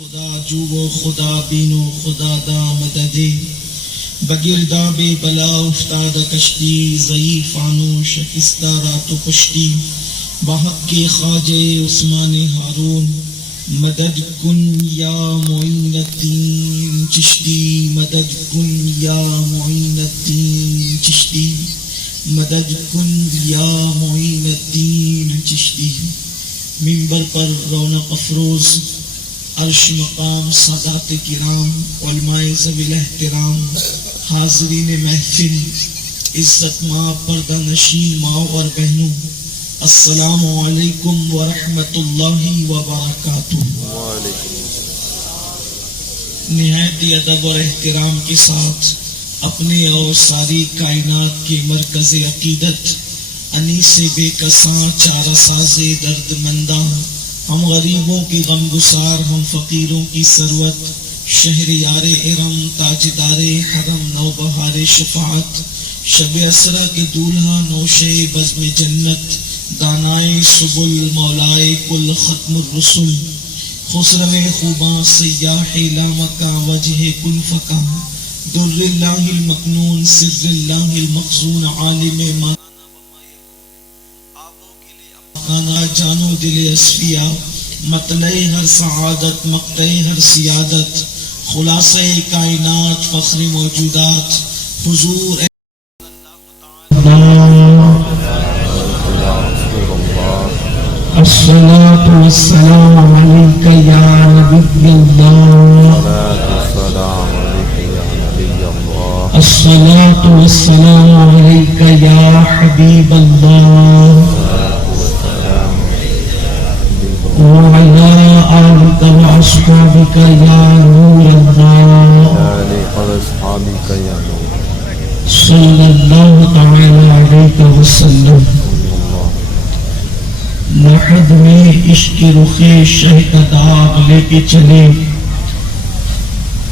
خدا جو و خدا بینو خدا دا مددی بگرداب بلا افتاد کشتی ضعیف آنو شکستہ رات و پشتی بحق کے خواجہ عثمان ہارون مدد کن یا معین الدین چشتی مدد کن یا معین الدین چشتی مدد کن یا معین الدین چشتی. منبر پر رونق افروز عرش مقام سادات کرام علماء ذوی الاحترام حاضرین محفل عزت ماں پردہ نشین ماں اور بہنوں السلام علیکم ورحمۃ اللہ وبرکاتہ. نہایت ادب اور احترام کے ساتھ اپنے اور ساری کائنات کے مرکز عقیدت انیس بے کساں چارہ ساز درد منداں ہم غریبوں کی غم گسار ہم فقیروں کی ثروت شہریار ارم تاجدار حرم نوبہار شفاعت شب اسرا کے دولہا نوشے بزم جنت دانائے سبل مولائے کل ختم الرسل خسرو خوباں سیاح لامکاں وجہ کل فکاں در اللہ المکنون سر اللہ المخزون عالم مانا جانو دل اصفیاء مطلع ہر سعادت مقطع ہر سیادت خلاصہ کائنات فخر موجودات حضور الصلاة والسلام علیک یا نبی اللہ الصلاة والسلام علیک یا حبیب اللہ وعلى آلك وأصحابك يا نور الله صلى الله تعالى عليك وسلم. لحد میں عشق رخ شہ کا داغ لے کے چلے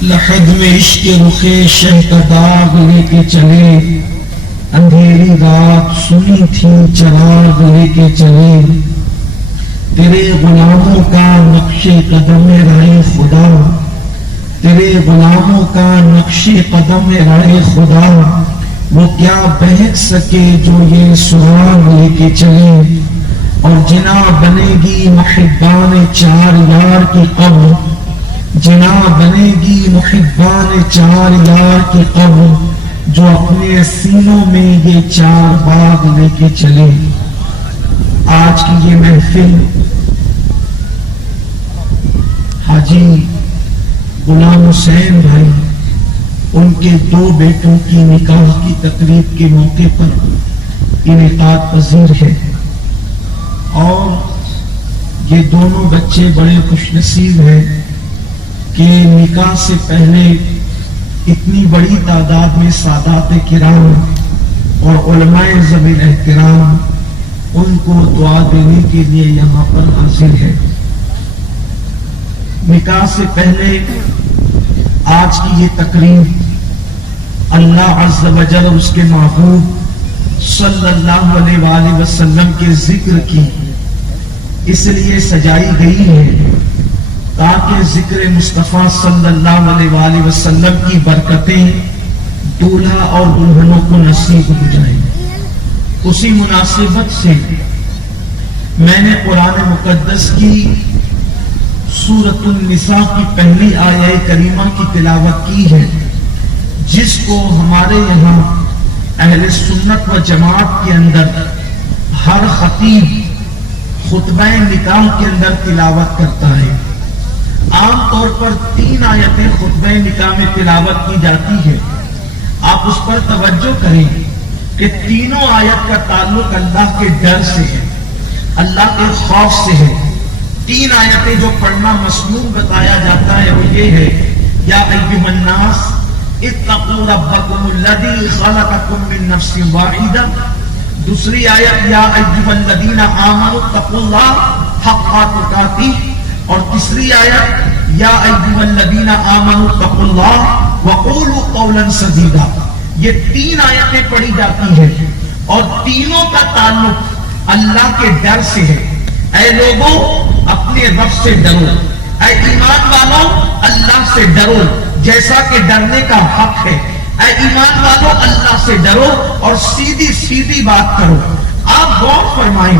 لحد میں عشق رخ شہ کا داغ لے کے چلے اندھیری رات سنی تھی چراغ لے کے چلے تیرے غلاموں کا نقش قدم رائے خدا تیرے غلاموں کا نقش قدم رائے خدا وہ کیا بہک سکے جو یہ سراغ لے کے چلے اور جنا بنے گی محبان چار یار کی قبر جنا بنے گی محبان چار یار کی قبر جو اپنے سینوں میں یہ چار باغ لے کے چلے. آج کی یہ محفل حاجی غلام حسین بھائی ان کے دو بیٹوں کی نکاح کی تقریب کے موقع پر انعقاد پذیر ہے اور یہ دونوں بچے بڑے خوش نصیب ہیں کہ نکاح سے پہلے اتنی بڑی تعداد میں سادات کرام اور علماء ذوی الاحترام ان کو دعا دینے کے لیے یہاں پر حاضر ہے. نکاح سے پہلے آج کی یہ تقریب اللہ عز و جل اور اس کے محبوب صلی اللہ علیہ وآلہ وسلم کے ذکر کی اس لیے سجائی گئی ہے تاکہ ذکر مصطفیٰ صلی اللہ علیہ وآلہ وسلم کی برکتیں دولہا اور دلہنوں کو نصیب ہو جائیں. اسی مناسبت سے میں نے قرآن مقدس کی سورۃ النساء کی پہلی آیہ کریمہ کی تلاوت کی ہے جس کو ہمارے یہاں اہل سنت و جماعت کے اندر ہر خطیب خطبہ نکاح کے اندر تلاوت کرتا ہے. عام طور پر 3 آیتیں خطبہ نکاح میں تلاوت کی جاتی ہے. آپ اس پر توجہ کریں کہ تینوں آیت کا تعلق اللہ کے ڈر سے ہے اللہ کے خوف سے ہے. 3 آیتیں جو پڑھنا مسنون بتایا جاتا ہے وہ یہ ہے یا ایھا الناس اتقوا ربکم الذی خلقکم من نفس واحدہ. دوسری آیت یا ایھا الذین آمنوا اتقوا اللہ حق تقاتہ اور تیسری آیت یا ایھا الذین آمنوا اتقوا اللہ وقولوا قولا سدیدا. یہ 3 آیتیں پڑھی جاتی ہیں اور تینوں کا تعلق اللہ کے ڈر سے ہے. اے لوگوں اپنے رب سے ڈرو، اے ایمان والوں سے ڈرو جیسا کہ ڈرنے کا حق ہے۔ اے ایمان والو اللہ سے ڈرو اور سیدھی سیدھی بات کرو۔ آپ غور فرمائیں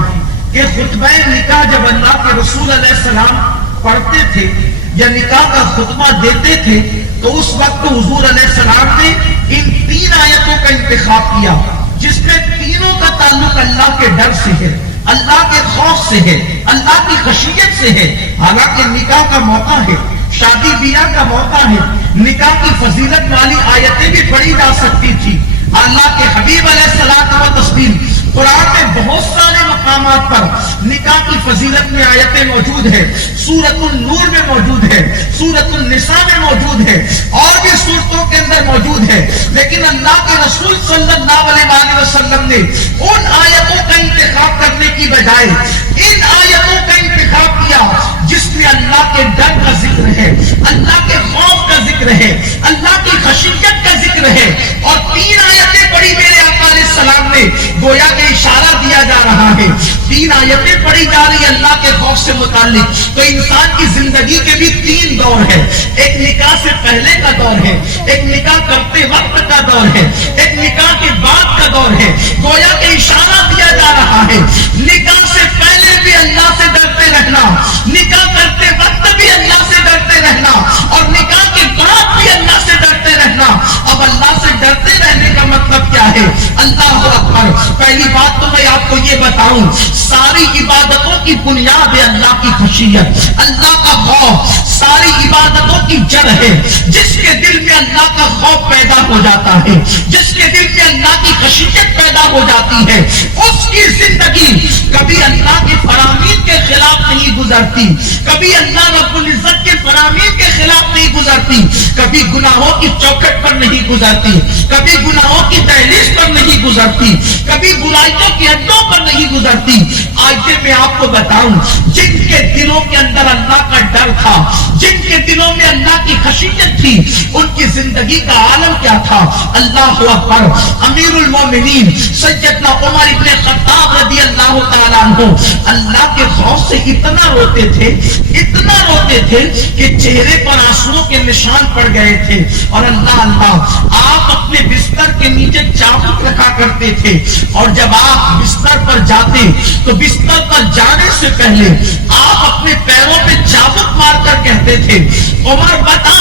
کہ خطبہ نکاح جب اللہ کے رسول علیہ السلام پڑھتے تھے یا نکاح کا خطبہ دیتے تھے تو اس وقت حضور علیہ السلام نے ان 3 آیتوں کا انتخاب کیا جس میں تینوں کا تعلق اللہ کے ڈر سے ہے، اللہ کے خوف سے ہے، اللہ کی خشیت سے ہے۔ حالانکہ نکاح کا موقع ہے، شادی بیاہ کا موقع ہے، نکاح کی فضیلت والی آیتیں بھی پڑھی جا سکتی تھی۔ اللہ کے حبیب علیہ الصلوۃ والتسلیم قرآن میں بہت سارے مقامات پر نکاح کی فضیلت میں آیتیں موجود ہے، سورۃ النور میں موجود ہے، سورۃ النساء میں موجود ہے، اور بھی سورتوں کے اندر موجود ہے۔ لیکن اللہ کے رسول صلی اللہ علیہ وآلہ وسلم نے ان آیتوں کا انتخاب کرنے کی بجائے ان آیتوں کا انتخاب کیا جس میں اللہ کے ڈر کا ذکر ہے، اللہ کے خوف کا ذکر ہے، اللہ کی خشیت کا ذکر ہے، اور 3 آیتیں پڑھی میرے آقا علیہ السلام نے، گویا کہ اشارہ دیا جا رہا ہے 3 آیتیں پڑھی جا رہی اللہ کے خوف سے متعلق۔ تو انسان کی زندگی کے بھی 3 دور ہے، ایک نکاح سے پہلے کا دور ہے، ایک نکاح کرتے وقت کا دور ہے، ایک نکاح کے بعد کا دور ہے۔ گویا کہ اشارہ دیا جا رہا ہے نکاح سے پہلے بھی اللہ سے ڈرتے رہنا، نکاح کرتے وقت بھی اللہ سے ڈرتے رہنا، اور نکاح کے بعد بھی اللہ سے ڈرتے رہنا۔ اب اللہ سے ڈرتے رہنے کا مطلب کیا ہے؟ اللہ اکبر۔ پہلی بات تو میں آپ کو یہ بتاؤں، ساری عبادتوں کی بنیاد ہے اللہ کی خشیت، اللہ کا خوف ساری عبادتوں کی جڑ ہے۔ جس کے دل میں اللہ کا خوف پیدا ہو جاتا ہے، جس کے دل میں اللہ کی خشیت پیدا ہو جاتی ہے، اس کی زندگی کبھی اللہ کے فرامین کے خلاف نہیں گزرتی، کبھی اللہ رب العزت کے فرامین کے خلاف نہیں گزرتی، کبھی گناہوں کی چوکھٹ پر نہیں گزرتی، کبھی گناہوں کی دہلیز پر نہیں گزرتی، کبھی برائیوں کی حدوں پر نہیں گزرتی۔ آج میں آپ کو بتاؤں جن کے دلوں کے اندر اللہ کا ڈر تھا، جن کے دلوں میں اللہ کی خشیت تھی، ان کی زندگی کا عالم کیا تھا۔ اللہ اکبر۔ امیر المومنین سیدنا عمر ابن خطاب رضی اللہ تعالیٰ عنہ اللہ کے خوف سے اتنا روتے تھے کہ چہرے پر آنسوؤں کے نشان پڑ گئے تھے، اور اللہ آپ اپنے بستر کے نیچے چابک رکھا کرتے تھے، اور جب آپ بستر پر جاتے تو بستر پر جانے سے پہلے آپ اپنے پیروں پہ چابک مار کر کہتے تھے، عمر بتا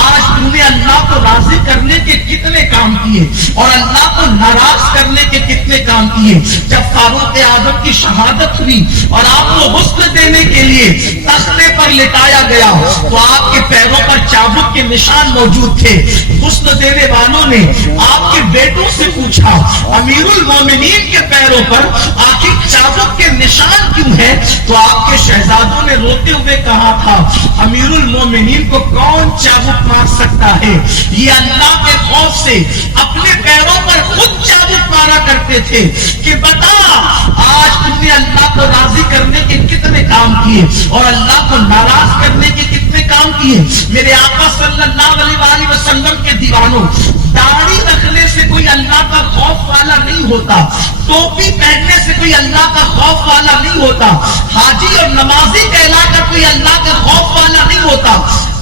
آج تم نے اللہ کو راضی کرنے کے کتنے کام کیے اور اللہ کو ناراض کرنے کے کتنے کام کیے۔ جب فاروق اعظم کی شہادت ہوئی اور آپ کو غسل دینے کے لیے تختے پر لٹایا گیا تو آپ کے پیروں پر چابک کے نشان موجود تھے۔ غسل دینے والوں نے آپ کے بیٹوں سے پوچھا امیر المومنین کے پیروں پر آخر چابک کے نشان کیوں ہے؟ تو آپ کے شہزادوں نے روتے ہوئے کہا تھا امیر المومنین کو کون چابک مار سکتا ہے؟ یہ اللہ کے خوف سے اپنے پیروں پر خود چابک مارا کرتے تھے کہ بتا آج تم نے اللہ کو راضی کرنے کے کتنے کام کیے اور اللہ کو ناراض کرنے کے کتنے کام کیے۔ میرے آقا صلی اللہ علیہ وآلہ وسلم کے دیوانوں، داڑھی رکھنے سے کوئی اللہ کا خوف والا نہیں ہوتا، ٹوپی پہننے سے کوئی اللہ کا خوف والا نہیں ہوتا، حاجی اور نمازی کہلا کر کوئی اللہ کا خوف والا نہیں ہوتا۔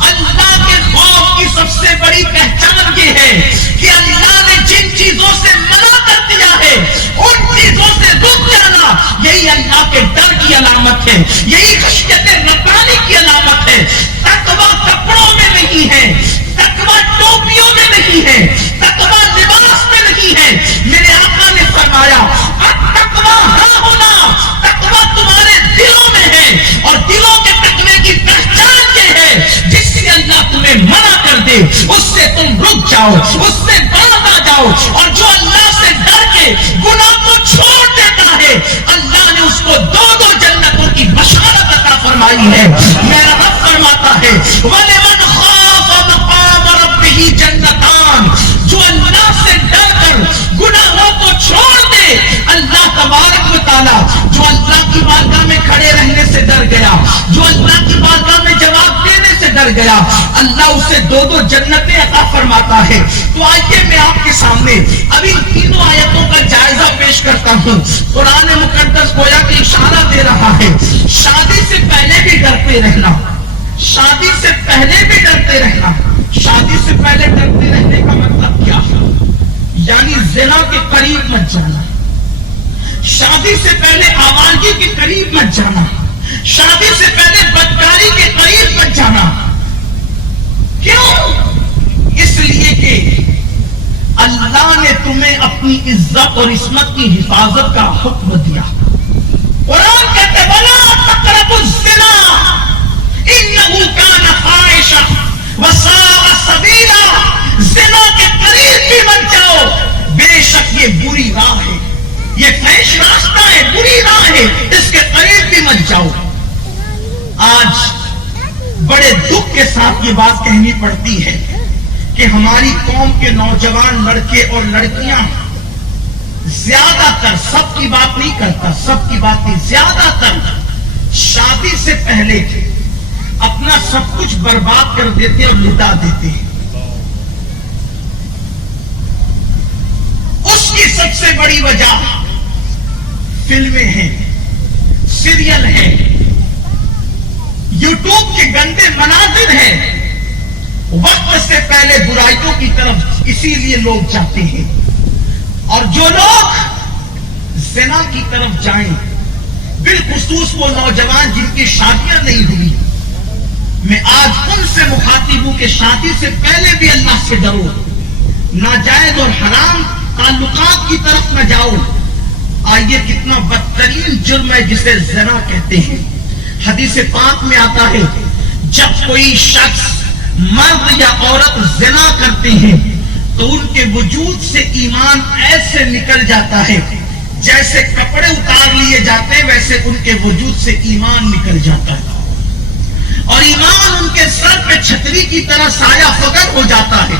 اللہ کے خوف کی سب سے بڑی پہچان یہ ہے کہ اللہ نے جن چیزوں سے منع کر دیا ہے ان چیزوں سے رک جانا، یہی اللہ کے ڈر کی علامت ہے، یہی خشیت ربانی کی علامت ہے۔ تقویٰ کپڑوں میں نہیں ہے، تقویٰ ٹوپیوں میں نہیں ہے، تقویٰ لباس میں نہیں ہے۔ میرے آقا نے فرمایا تقویٰ ہاں ہونا، تقویٰ تمہارے دلوں میں ہے، اور دلوں کے تقوی کی پہچان یہ ہے جس سے اللہ تمہیں منع کر دے اس سے تم رک جاؤ، اس سے باز آ جاؤ، اور جو اللہ سے ڈر کے گناہ کو چھوڑ دیتا ہے اللہ نے اس کو 2 جنتوں کی بشارت عطا فرمائی ہے۔ میرا رب فرماتا ہے وَلِمَنْ خَافَ مَقَامَ رَبِّهِ جَنَّتَانِ، جو اللہ سے ڈر کر گناہوں کو چھوڑ دے، اللہ تبارک و تعالیٰ جو اللہ کی بارگاہ میں کھڑے رہنے سے ڈر گیا، جو اللہ کی بارگاہ میں جواب دینے سے ڈر گیا، اللہ اسے 2 جنتیں عطا فرماتا ہے۔ تو آئیے میں آپ کے سامنے ابھی 3 آیتوں کا جائزہ پیش کرتا ہوں۔ قرآن مقدس گویا کہ اشارہ دے رہا ہے شادی سے پہلے بھی ڈرتے رہنا، شادی سے پہلے بھی ڈرتے رہنا. شادی سے پہلے ڈرتے رہنے کا مطلب کیا؟ یعنی زنا کے قریب مت جانا. شادی سے پہلے آوارگی کے قریب مت جانا. شادی سے پہلے بدکاری کے قریب مت جانا. کیوں؟ اس لیے کہ اللہ نے تمہیں اپنی عزت اور عصمت کی حفاظت کا حکم دیا. قرآن کہتے وَلَا تَقْرَبُوا الزِّنَا إِنَّهُ كَانَ فَاحِشَةً وَسَاءَ سَبِيلًا. زنا کے قریب بھی مت جاؤ، بے شک یہ بری راہ ہے، یہ فحش راستہ ہے، بری راہ ہے، اس کے قریب بھی مت جاؤ. آج بڑے دکھ کے ساتھ یہ بات کہنی پڑتی ہے کہ ہماری قوم کے نوجوان لڑکے اور لڑکیاں زیادہ تر، سب کی بات نہیں کرتا، سب کی بات نہیں، زیادہ تر شادی سے پہلے اپنا سب کچھ برباد کر دیتے اور لٹا دیتے ہیں. اس کی سب سے بڑی وجہ فلمیں ہیں، سیریل ہیں، یوٹیوب کے گندے مناظر ہیں. وقت سے پہلے برائیوں کی طرف اسی لیے لوگ جاتے ہیں. اور جو لوگ زنا کی طرف جائیں، بالخصوص وہ نوجوان جن کی شادیاں نہیں ہوئی، میں آج ان سے مخاطب ہوں کہ شادی سے پہلے بھی اللہ سے ڈرو، ناجائز اور حرام تعلقات کی طرف نہ جاؤ. آئیے کتنا بدترین جرم ہے جسے زنا کہتے ہیں. حدیث پاک میں آتا ہے جب کوئی شخص، مرد یا عورت زنا کرتے ہیں تو ان کے وجود سے ایمان ایسے نکل جاتا ہے جیسے کپڑے اتار لیے جاتے ہیں، ویسے ان کے وجود سے ایمان نکل جاتا ہے اور ایمان ان کے سر پہ چھتری کی طرح سایہ فگن ہو جاتا ہے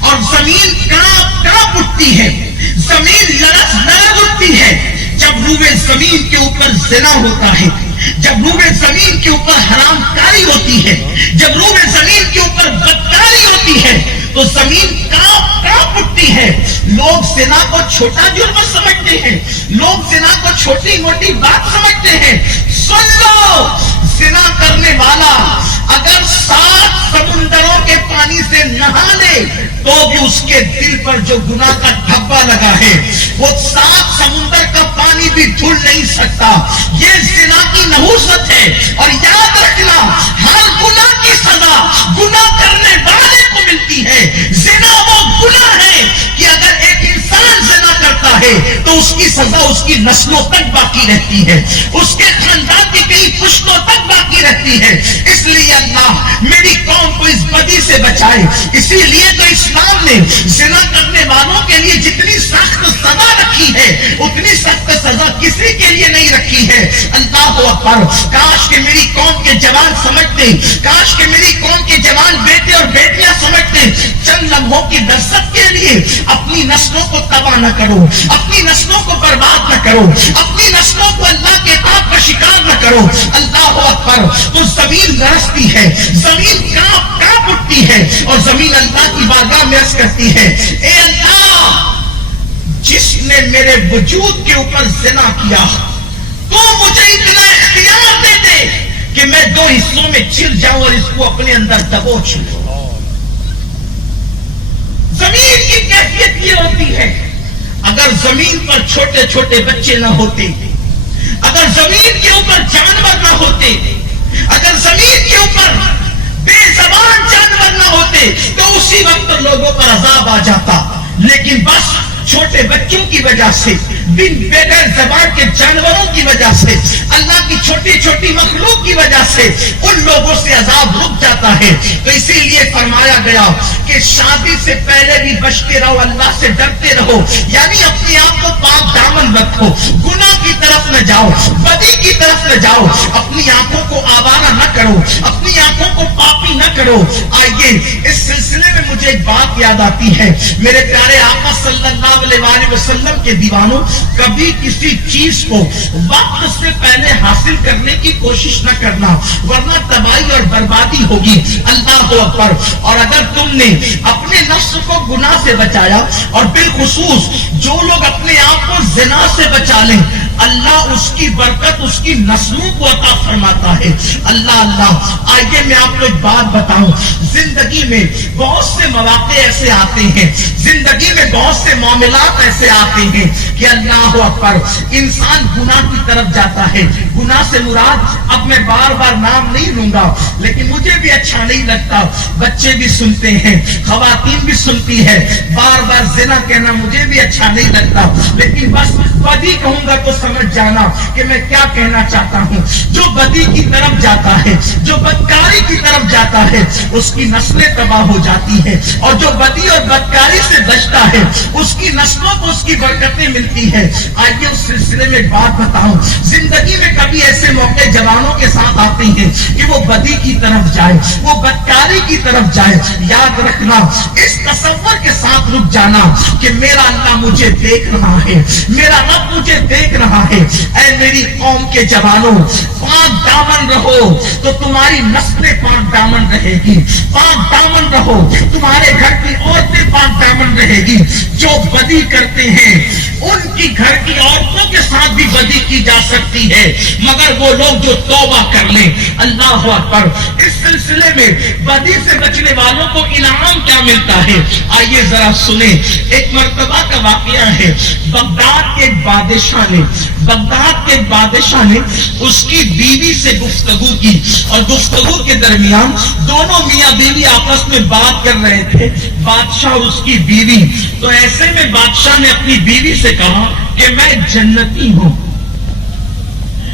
اور زمین کانپ اٹھتی ہے، زمین لرز اٹھتی ہے. جب روح زمین کے اوپر زنا ہوتا ہے، جب روح زمین کے اوپر حرام کاری ہوتی ہے، جب روح زمین کے اوپر بدکاری ہوتی ہے تو زمین کانپ اٹھتی ہے. لوگ زنا کو چھوٹا جرم سمجھتے ہیں، لوگ زنا کو چھوٹی موٹی بات سمجھتے ہیں. سن لو، زنا کرنے والا اگر 7 سمندروں کے پانی سے نہا لے تو بھی اس کے دل پر جو گناہ کا دھبا لگا ہے وہ 7 سمندر کا پانی بھی دھل نہیں سکتا. یہ زنا کی نحوست ہے. اور یاد رکھنا، ہر گناہ کی سزا گناہ کرنے والے کو ملتی ہے. زنا وہ گناہ ہے کہ اگر ایک انسان زنا کرتا ہے تو اس کی سزا اس کی نسلوں تک باقی رہتی ہے، اس کے خاندان کی کئی پشتوں تک باقی رہتی ہے. اس لیے اللہ میری قوم کو اس بدی سے بچائے. اسی لیے تو اسلام نے زنا کرنے والوں کے لیے جتنی سخت سزا رکھی ہے اتنی سخت سزا کسی کے لیے نہیں رکھی ہے. اللہ اکبر. کاش کہ میری قوم کے جوان سمجھتے، کاش کہ میری قوم کے جوان بیٹے اور بیٹیاں سمجھتے. چند لمحوں کی لذت کے لیے اپنی نسلوں کو تباہ نہ کرو، اپنی نسلوں کو برباد نہ کرو، اپنی نسلوں کو اللہ کے عذاب کا شکار نہ کرو. اللہ اکبر. تو زمین لرزتی ہے، زمین کانپ اٹھتی ہے اور زمین اللہ کی بارگاہ میں عرض کرتی ہے، اے اللہ، جس نے میرے وجود کے اوپر زنا کیا تو مجھے اتنا اختیار دے دے کہ میں 2 حصوں میں چر جاؤں اور اس کو اپنے اندر دبوچ لوں. زمین کی کیفیت یہ ہوتی ہے، اگر زمین پر چھوٹے چھوٹے بچے نہ ہوتے، اگر زمین کے اوپر جانور نہ ہوتے، اگر زمین کے اوپر بے زبان جانور نہ ہوتے تو اسی وقت لوگوں پر عذاب آ جاتا. لیکن بس چھوٹے بچوں کی وجہ سے، بغیر زبان کے جانوروں کی وجہ سے، اللہ کی چھوٹی چھوٹی مخلوق کی وجہ سے ان لوگوں سے عذاب رک جاتا ہے. تو اسی لیے فرمایا گیا کہ شادی سے پہلے بھی بچتے رہو، اللہ سے ڈرتے رہو، یعنی اپنے آپ کو پاک دامن رکھو، گناہ کی طرف نہ جاؤ، بدی کی طرف نہ جاؤ، اپنی آنکھوں کو آوارہ نہ کرو، اپنی آنکھوں کو پاپی نہ کرو. آئیے اس سلسلے میں مجھے ایک بات یاد آتی ہے. میرے پیارے آقا صلی اللہ علیہ وسلم کے دیوانوں، کبھی کسی چیز کو وقت سے پہلے حاصل کرنے کی کوشش نہ کرنا، ورنہ تباہی اور بربادی ہوگی. اللہ اکبر. اور اگر تم نے اپنے نفس کو گناہ سے بچایا، اور بالخصوص جو لوگ اپنے آپ کو زنا سے بچا لیں، اللہ اس کی برکت اس کی نسلوں کو عطا فرماتا ہے. اللہ اللہ. آئیے میں آپ کو ایک بات بتاؤں. زندگی میں بہت سے مواقع ایسے آتے ہیں, زندگی میں بہت سے معاملات ایسے آتے ہیں کہ اللہ اکبر انسان گناہ کی طرف جاتا ہے. گناہ سے مراد اب میں بار بار نام نہیں لوں گا, لیکن مجھے بھی اچھا نہیں لگتا, بچے بھی سنتے ہیں, خواتین بھی سنتی ہے, بار بار زنا کہنا مجھے بھی اچھا نہیں لگتا, لیکن بس بدی کہوں گا تو سمجھ جانا کہ میں کیا کہنا چاہتا ہوں. جو بدی کی طرف جاتا ہے, جو بدکاری کی طرف جاتا ہے, اس کی نسلیں تباہ ہو جاتی ہے, اور جو بدی اور بدکاری سے بچتا ہے اس کی نسلوں کو اس کی برکتیں ملتی ہے. آئیے اس سلسلے میں بات بتاؤں. زندگی میں کبھی ایسے موقع جوانوں کے ساتھ آتے ہیں کہ وہ بدی کی طرف جائے, وہ بدکاری کی طرف جائے. یاد رکھنا, اس تصور کے ساتھ رک جانا کہ میرا اللہ مجھے دیکھ رہا ہے, میرا رب مجھے دیکھ رہا ہے. اے میری قوم کے جوانوں, پاک دامن رہو تو تمہاری نسلیں پاک دامن رہے گی. پاک دامن رہو, تمہارے گھر کی عورتیں پاک دامن رہے گی. جو بدی کرتے ہیں ان کی گھر کی عورتوں کے ساتھ بھی بدی کی جا سکتی ہے, مگر وہ لوگ جو توبہ کر لیں. اللہ اکبر. اس سلسلے میں بدی سے بچنے والوں کو انعام کیا ملتا ہے, آئیے ذرا سنیں. ایک مرتبہ کا واقعہ ہے. بغداد کے ایک بادشاہ نے اس کی بیوی سے گفتگو کی, اور گفتگو کے درمیان دونوں میاں بیوی آپس میں بات کر رہے تھے, بادشاہ اور اس کی بیوی. تو ایسے میں بادشاہ نے اپنی بیوی سے کہا کہ میں جنتی ہوں,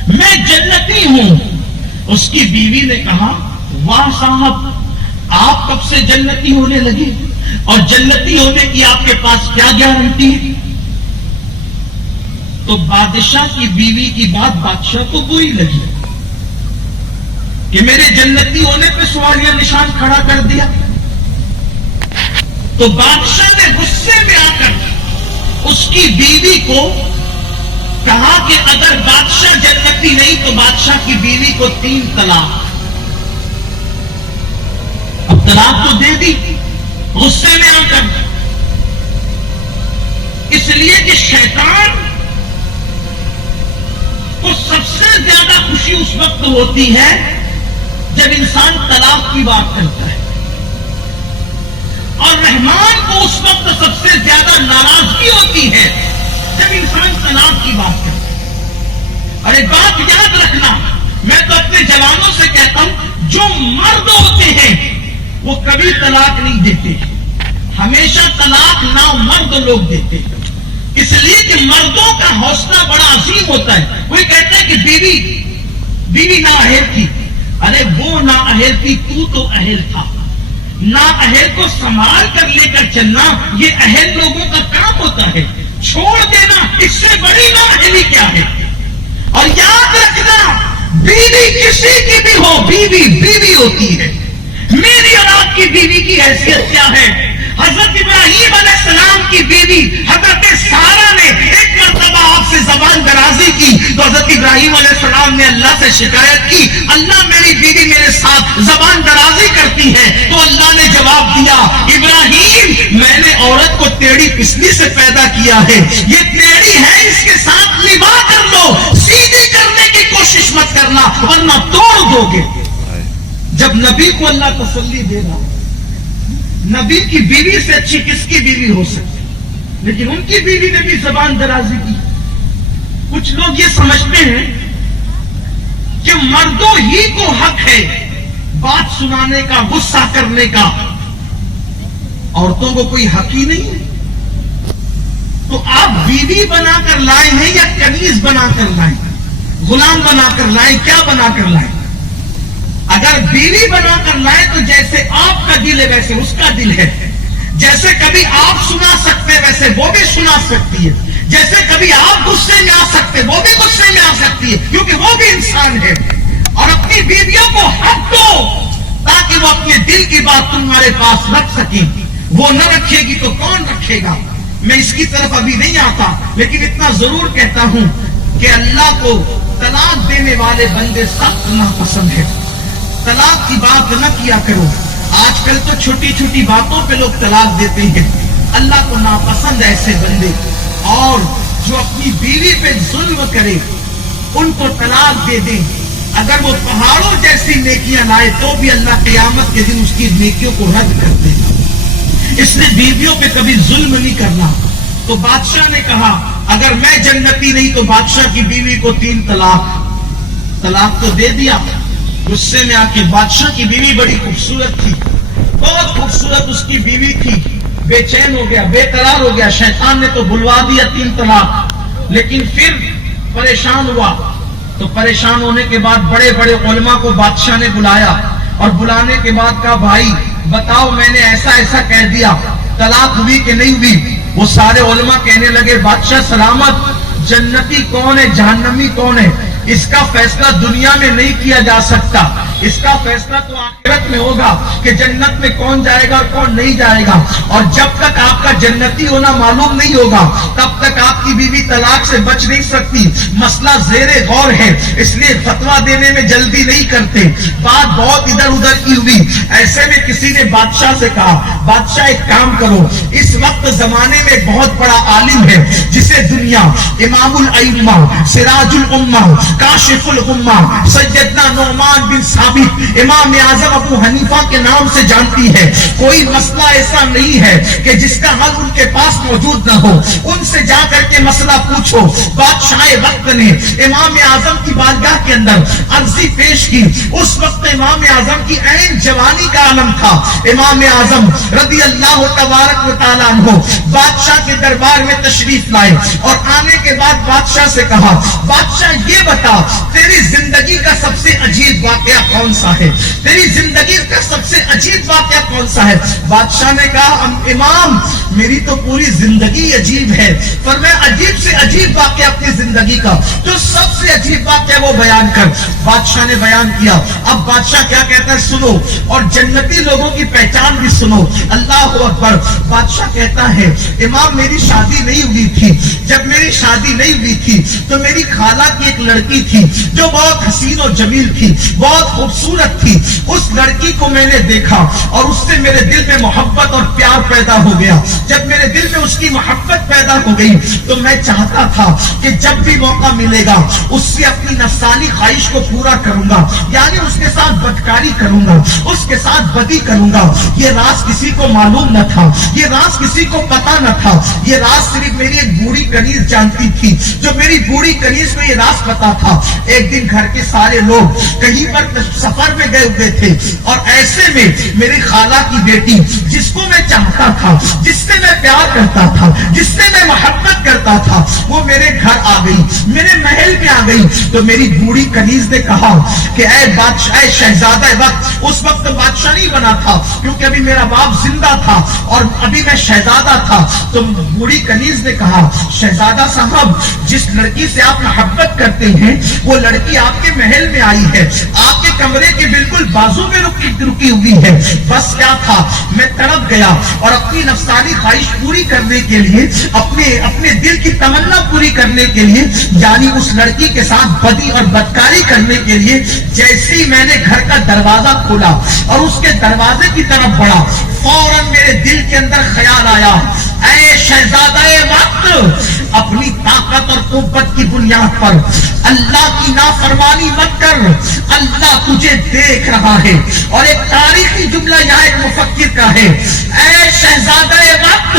میں جنتی ہوں. اس کی بیوی نے کہا واہ صاحب, آپ کب سے جنتی ہونے لگے, اور جنتی ہونے کی آپ کے پاس کیا گارنٹی ہے؟ تو بادشاہ کی بیوی کی بات بادشاہ کو بری لگی کہ میرے جنتی ہونے پہ سوالیہ نشان کھڑا کر دیا. تو بادشاہ نے غصے میں آ کر اس کی بیوی کو کہا کہ اگر بادشاہ جنتی نہیں تو بادشاہ کی بیوی کو 3 طلاق. اب طلاق تو دے دی غصے میں آ کر, اس لیے کہ شیطان کو سب سے زیادہ خوشی اس وقت ہوتی ہے جب انسان طلاق کی بات کرتا ہے, اور رحمان کو اس وقت سب سے زیادہ ناراضگی ہوتی ہے جب انسان طلاق کی بات کرتا ہے. اور ایک بات یاد رکھنا, میں تو اپنے جوانوں سے کہتا ہوں, جو مرد ہوتے ہیں وہ کبھی طلاق نہیں دیتے, ہمیشہ طلاق نامرد لوگ دیتے ہیں. اس لیے کہ مردوں کا حوصلہ بڑا عظیم ہوتا ہے. کوئی کہتا ہے کہ بیوی نااہل تھی, ارے وہ نااہل تھی, تو اہل تھا. نااہل کو سنبھال کر لے کر چلنا یہ اہل لوگوں کا کام ہوتا ہے, چھوڑ دینا اس سے بڑی نااہلی کیا ہے. اور یاد رکھنا, بیوی کسی کی بھی ہو, بیوی ہوتی ہے. میری اور آپ کی بیوی کی حیثیت کیا ہے؟ حضرت ابراہیم علیہ السلام کی بیوی حضرت سارہ نے ایک مرتبہ آپ سے زبان درازی کی تو حضرت ابراہیم علیہ السلام نے اللہ سے شکایت کی, اللہ میری بیوی میرے ساتھ زبان درازی کرتی ہے. تو اللہ نے جواب دیا, ابراہیم میں نے عورت کو ٹیڑھی پسلی سے پیدا کیا ہے, یہ ٹیڑھی ہے اس کے ساتھ نباہ کر لو, سیدھی کرنے کی کوشش مت کرنا ورنہ توڑ دو گے. جب نبی کو اللہ تسلی دے رہا, نبی کی بیوی سے اچھی کس کی بیوی ہو سکتی, لیکن ان کی بیوی نے بھی زبان درازی کی. کچھ لوگ یہ سمجھتے ہیں کہ مردوں ہی کو حق ہے بات سنانے کا, غصہ کرنے کا, عورتوں کو کوئی حق ہی نہیں ہے. تو آپ بیوی بنا کر لائے ہیں یا کنیز بنا کر لائیں, غلام بنا کر لائیں, کیا بنا کر لائیں؟ اگر بیوی بنا کر لائے تو جیسے آپ کا دل ہے ویسے اس کا دل ہے, جیسے کبھی آپ سنا سکتے ویسے وہ بھی سنا سکتی ہے, جیسے کبھی آپ غصے میں آ سکتے وہ بھی غصے میں آ سکتی ہے, کیونکہ وہ بھی انسان ہے. اور اپنی بیویوں کو حق دو تاکہ وہ اپنے دل کی بات تمہارے پاس رکھ سکیں. وہ نہ رکھے گی تو کون رکھے گا؟ میں اس کی طرف ابھی نہیں آتا, لیکن اتنا ضرور کہتا ہوں کہ اللہ کو طلاق دینے والے بندے سخت ناپسند ہے. طلاق کی بات نہ کیا کرو. آج کل تو چھوٹی چھوٹی باتوں پہ لوگ طلاق دیتے ہیں. اللہ کو ناپسند ایسے بندے. اور جو اپنی بیوی پہ ظلم کرے ان کو طلاق دے دیں، اگر وہ پہاڑوں جیسی نیکیاں لائے تو بھی اللہ قیامت کے دن اس کی نیکیوں کو رد کر دے گا۔ اس نے بیویوں پہ کبھی ظلم نہیں کرنا۔ تو بادشاہ نے کہا اگر میں جنتی نہیں تو بادشاہ کی بیوی کو 3 طلاق تو دے دیا۔ غصے میں آ کے بادشاہ کی بیوی بڑی خوبصورت تھی، بہت خوبصورت اس کی بیوی تھی، بے چین ہو گیا، بے قرار ہو گیا، شیطان نے تو بلوا دیا 3 طلاق، لیکن پھر پریشان ہوا۔ تو پریشان ہونے کے بعد بڑے بڑے علماء کو بادشاہ نے بلایا، اور بلانے کے بعد کہا بھائی بتاؤ میں نے ایسا ایسا کہہ دیا، طلاق ہوئی کہ نہیں ہوئی؟ وہ سارے علماء کہنے لگے بادشاہ سلامت، جنتی کون ہے جہنمی کون ہے اس کا فیصلہ دنیا میں نہیں کیا جا سکتا، اس کا فیصلہ تو آخرت میں ہوگا کہ جنت میں کون جائے گا اور کون نہیں جائے گا، اور جب تک آپ کا جنتی ہونا معلوم نہیں ہوگا تب تک آپ کی بیوی طلاق سے بچ نہیں سکتی۔ مسئلہ زیر غور ہے، اس لیے فتویٰ دینے میں جلدی نہیں کرتے، بات بہت ادھر ادھر کی ہوئی۔ ایسے میں کسی نے بادشاہ سے کہا بادشاہ ایک کام کرو، اس وقت زمانے میں بہت بڑا عالم ہے جسے دنیا امام الائمہ، سراج الامہ، کاشف الغمہ، سیدنا نعمان بن ثابت، امام اعظم ابو حنیفہ کے نام سے جانتی ہے۔ کوئی مسئلہ ایسا نہیں ہے کہ جس کا حل ان کے پاس موجود نہ ہو، ان سے جا کر کے مسئلہ پوچھو۔ بادشاہ وقت نے امام اعظم کی بارگاہ کے اندر عرضی پیش کی۔ اس وقت امام اعظم کی عین جوانی کا عالم تھا۔ امام اعظم رضی اللہ تبارک و تعالیٰ عنہ بادشاہ کے دربار میں تشریف لائے، اور آنے کے بعد بادشاہ سے کہا بادشاہ یہ بتا تیری زندگی کا سب سے عجیب واقعہ کون سا ہے؟ تیری زندگی کا سب سے عجیب واقعہ کون سا ہے؟ بادشاہ نے کہا امام میری تو پوری زندگی عجیب ہے، پر میں عجیب سے عجیب واقعہ اپنی زندگی کا جو سب سے عجیب واقعہ وہ بیان کر۔ بادشاہ نے بیان کیا۔ اب بادشاہ کیا کہتا ہے سنو، اور جنتی لوگوں کی پہچان بھی سنو۔ اللہ اکبر۔ بادشاہ کہتا ہے امام میری شادی نہیں ہوئی تھی، جب میری شادی نہیں ہوئی تھی تو میری خالہ کی ایک لڑکی تھی جو بہت حسین و جمیل تھی، بہت خوبصورت تھی۔ اس لڑکی کو میں نے دیکھا اور اس سے میرے دل میں محبت اور پیار پیدا ہو گیا۔ جب میرے دل میں اس کی محبت پیدا ہو گئی تو میں چاہتا تھا کہ جب بھی موقع ملے گا اس سے اپنی نفسانی خواہش کو پورا کروں گا، یعنی اس کے ساتھ بدکاری کروں گا، اس کے ساتھ بدی کروں گا۔ یہ راز کسی کو معلوم نہ تھا، یہ راز کسی کو پتا نہ تھا، یہ راز صرف میری ایک بوڑھی کنیز جانتی تھی۔ جو میری بوڑھی کنیز کو یہ راز پتا تھا، ایک دن گھر کے سارے لوگ کہیں پر سفر میں گئے ہوئے تھے، اور ایسے میں میری خالہ کی بیٹی جس کو میں چاہتا تھا، جس سے میں پیار کرتا تھا، جس سے میں محبت کرتا تھا، وہ میرے گھر آ گئی، میرے محل میں آ گئی۔ تو میری بوڑھی کنیز نے کہا کہ اے بادشاہ، اے شہزادہ وقت، اس وقت بادشاہ نہیں بنا تھا کیونکہ ابھی میرا باپ زندہ تھا اور ابھی میں شہزادہ تھا۔ تو بوڑھی کنیز نے کہا شہزادہ صاحب، جس لڑکی سے آپ محبت کرتے ہیں وہ لڑکی آپ کے محل میں آئی ہے، آپ کے کمرے کے بالکل بازو میں رکی ہوئی ہے۔ بس کیا تھا، میں تڑپ گیا اور اپنی نفسانی خواہش پوری کرنے کے لیے، اپنے دل کی تمنا پوری کرنے کے لیے، یعنی اس لڑکی کے ساتھ بدی اور بدکاری کرنے کے لیے، جیسے ہی میں نے گھر کا دروازہ کھولا اور اس کے دروازے کی طرف بڑھا، فوراً میرے دل کے اندر خیال آیا اے شہزادہ وقت، اپنی طاقت اور قوت کی بنیاد پر اللہ کی نافرمانی مت کر، اللہ تجھے دیکھ رہا ہے۔ اور ایک تاریخی جملہ یہاں ایک مفکر کا ہے، اے شہزادہ وقت،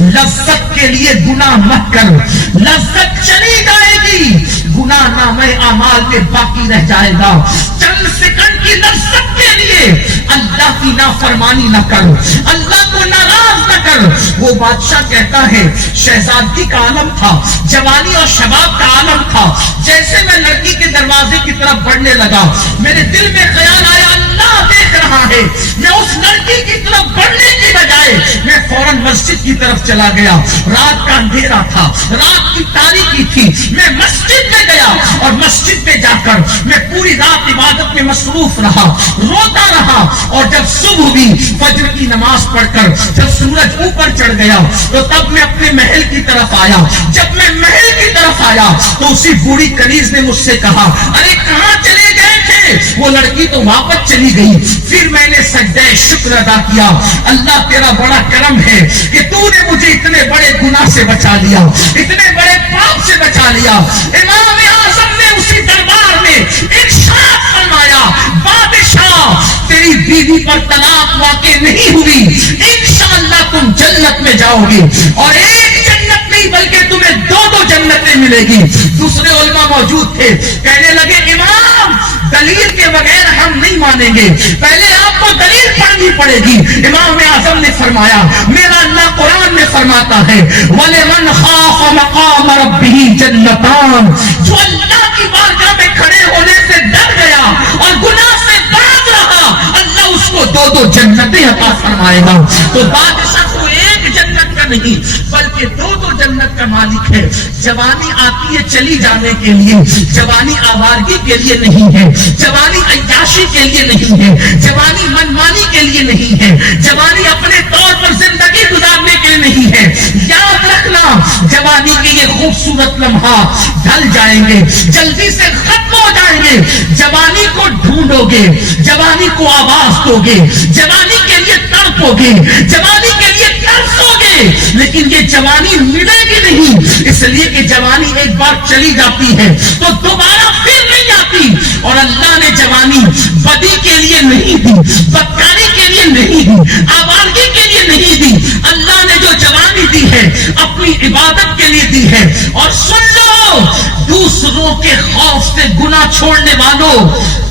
لذت کے لیے گناہ مت کر، لذت چلی جائے گی، گناہ نامہ اعمال میں باقی رہ جائے گا۔ چند سیکنڈ کی لذت کے لیے اللہ کی نافرمانی نہ کر، اللہ کو ناراض نہ کر۔ وہ بادشاہ کہتا ہے شہزادگی کا عالم تھا، جوانی اور شباب کا عالم تھا۔ جیسے میں لڑکی کے دروازے کی طرف بڑھنے لگا، میرے دل میں خیال آیا اللہ دیکھ رہا ہے۔ میں اس لڑکی کی طرف بڑھنے کی بجائے میں فوراً مسجد کی طرف چلا گیا۔ رات کا اندھیرا تھا، رات کی تاریکی تھی، میں مسجد میں گیا اور مسجد میں جا کر میں پوری رات عبادت میں مصروف رہا، روتا رہا۔ اور جب صبح ہوئی، فجر کی نماز پڑھ کر جب سورج اوپر چڑھ گیا تو تب میں اپنے محل کی طرف آیا۔ جب میں محل کی طرف آیا تو اسی بوڑھی کنیز نے مجھ سے کہا ارے کہاں چلے گئے تھے؟ وہ لڑکی تو واپس چلی گئی۔ پھر میں نے سجدہ شکر شکر ادا کیا. اللہ تیرا بڑا کرم ہے کہ تو نے مجھے اتنے بڑے گناہ سے بچا لیا, اتنے بڑے پاپ سے بچا لیا. امام اعظم نے اسی دربار میں ارشاد فرمایا, بادشاہ تیری بیوی پر طلاق واقع نہیں ہوئی, انشاءاللہ تم جنت میں جاؤ گے, اور ایک جنت نہیں بلکہ تمہیں دو جنتیں ملے گی. دوسرے علماء موجود تھے, کہنے لگے امام دلیل کے بغیر ہم نہیں مانیں گے, پہلے آپ کو دلیل پڑھنی پڑے گی. امام اعظم نے فرمایا, میرا اللہ قرآن میں فرماتا ہے وَلِمَنْ خَافَ مَقَامَ رَبِّهِ جَنَّتَانِ, جو اللہ کی بارگاہ میں کھڑے ہونے سے ڈر گیا اور گناہ سے بھاگ رہا, اللہ اس کو دو جنتیں عطا فرمائے گا. تو بادشاہ کو ایک جنت کا نہیں بلکہ دو جنت کا مالک ہے. جوانی آتی ہے چلی جانے کے لیے, جوانی آوارگی کے لیے نہیں ہے, جوانی عیاشی کے لیے نہیں ہے, جوانی منمانی کے لیے نہیں ہے, جوانی اپنے طور پر زندگی گزارنے کے لیے نہیں ہے. یاد رکھنا, جوانی کے یہ خوبصورت لمحات ڈھل جائیں گے, جلدی سے ختم ہو جائیں گے. جوانی کو ڈھونڈو گے, جوانی کو آواز دو گے, جوانی کے لیے تڑپو گے, جوانی کے لیے ترسو گے, لیکن یہ جوانی ملے گی نہیں, اس لیے کہ جوانی ایک بار چلی جاتی ہے تو دوبارہ پھر نہیں آتی. اور اللہ نے جوانی بدی کے لیے نہیں دی, بدکاری کے لیے نہیں دی, آوارگی کے لیے نہیں دی. اللہ نے جو جوانی دی ہے اپنی عبادت کے لیے دی ہے. اور سن لو, دوسروں کے خوف سے گناہ چھوڑنے والوں,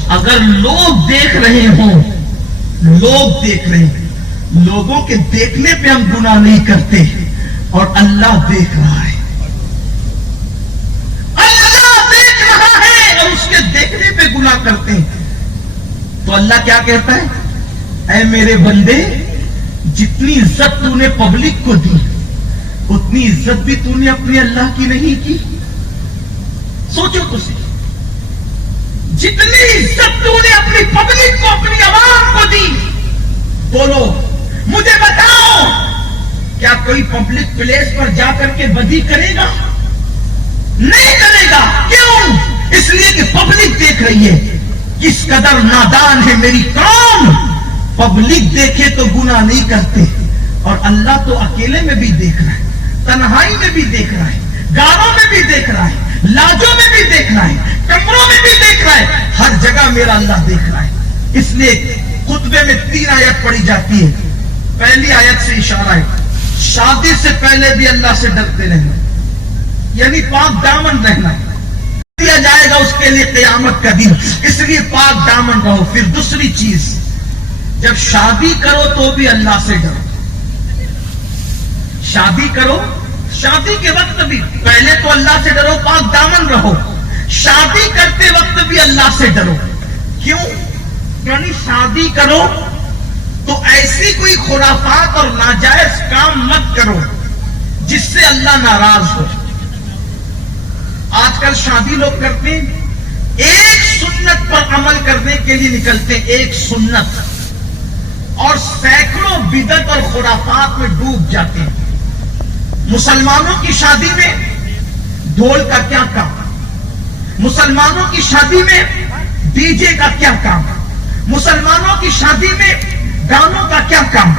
اگر لوگ دیکھ رہے ہوں, لوگ دیکھ رہے ہیں, لوگوں کے دیکھنے پہ ہم گناہ نہیں کرتے, اور اللہ دیکھ رہا ہے, اللہ دیکھ رہا ہے, اور اس کے دیکھنے پہ گناہ کرتے ہیں. تو اللہ کیا کہتا ہے, اے میرے بندے, جتنی عزت تو نے پبلک کو دی اتنی عزت بھی تو نے اپنے اللہ کی نہیں کی. سوچو تو صحیح, جتنی عزت تو نے اپنی پبلک کو, اپنی عوام کو دی, بولو مجھے بتاؤ, کیا کوئی پبلک پلیس پر جا کر کے بدی کرے گا؟ نہیں کرے گا. کیوں؟ اس لیے کہ پبلک دیکھ رہی ہے. کس قدر نادان ہے میری قوم, پبلک دیکھے تو گناہ نہیں کرتے, اور اللہ تو اکیلے میں بھی دیکھ رہا ہے, تنہائی میں بھی دیکھ رہا ہے, گاڑوں میں بھی دیکھ رہا ہے, لاجوں میں بھی دیکھ رہا ہے, کمروں میں بھی دیکھ رہا ہے, ہر جگہ میرا اللہ دیکھ رہا ہے. اس لیے خطبے میں 3 آیت پڑھی جاتی ہے. پہلی آیت سے اشارہ ہے, شادی سے پہلے بھی اللہ سے ڈرتے رہنا, یعنی پاک دامن رہنا دیا جائے گا اس کے لیے قیامت کا دن, اس لیے پاک دامن رہو. پھر دوسری چیز, جب شادی کرو تو بھی اللہ سے ڈرو. شادی کرو, شادی کے وقت بھی پہلے تو اللہ سے ڈرو, پاک دامن رہو. شادی کرتے وقت بھی اللہ سے ڈرو. کیوں؟ یعنی شادی کرو تو ایسی کوئی خرافات اور ناجائز کام مت کرو جس سے اللہ ناراض ہو. آج کل شادی لوگ کرتے ہیں, ایک سنت پر عمل کرنے کے لیے نکلتے ہیں, ایک سنت, اور سینکڑوں بدعت اور خرافات میں ڈوب جاتے ہیں. مسلمانوں کی شادی میں ڈھول کا کیا کام, مسلمانوں کی شادی میں ڈی جے کا کیا کام, مسلمانوں کی شادی میں گانوں کا کیا کام,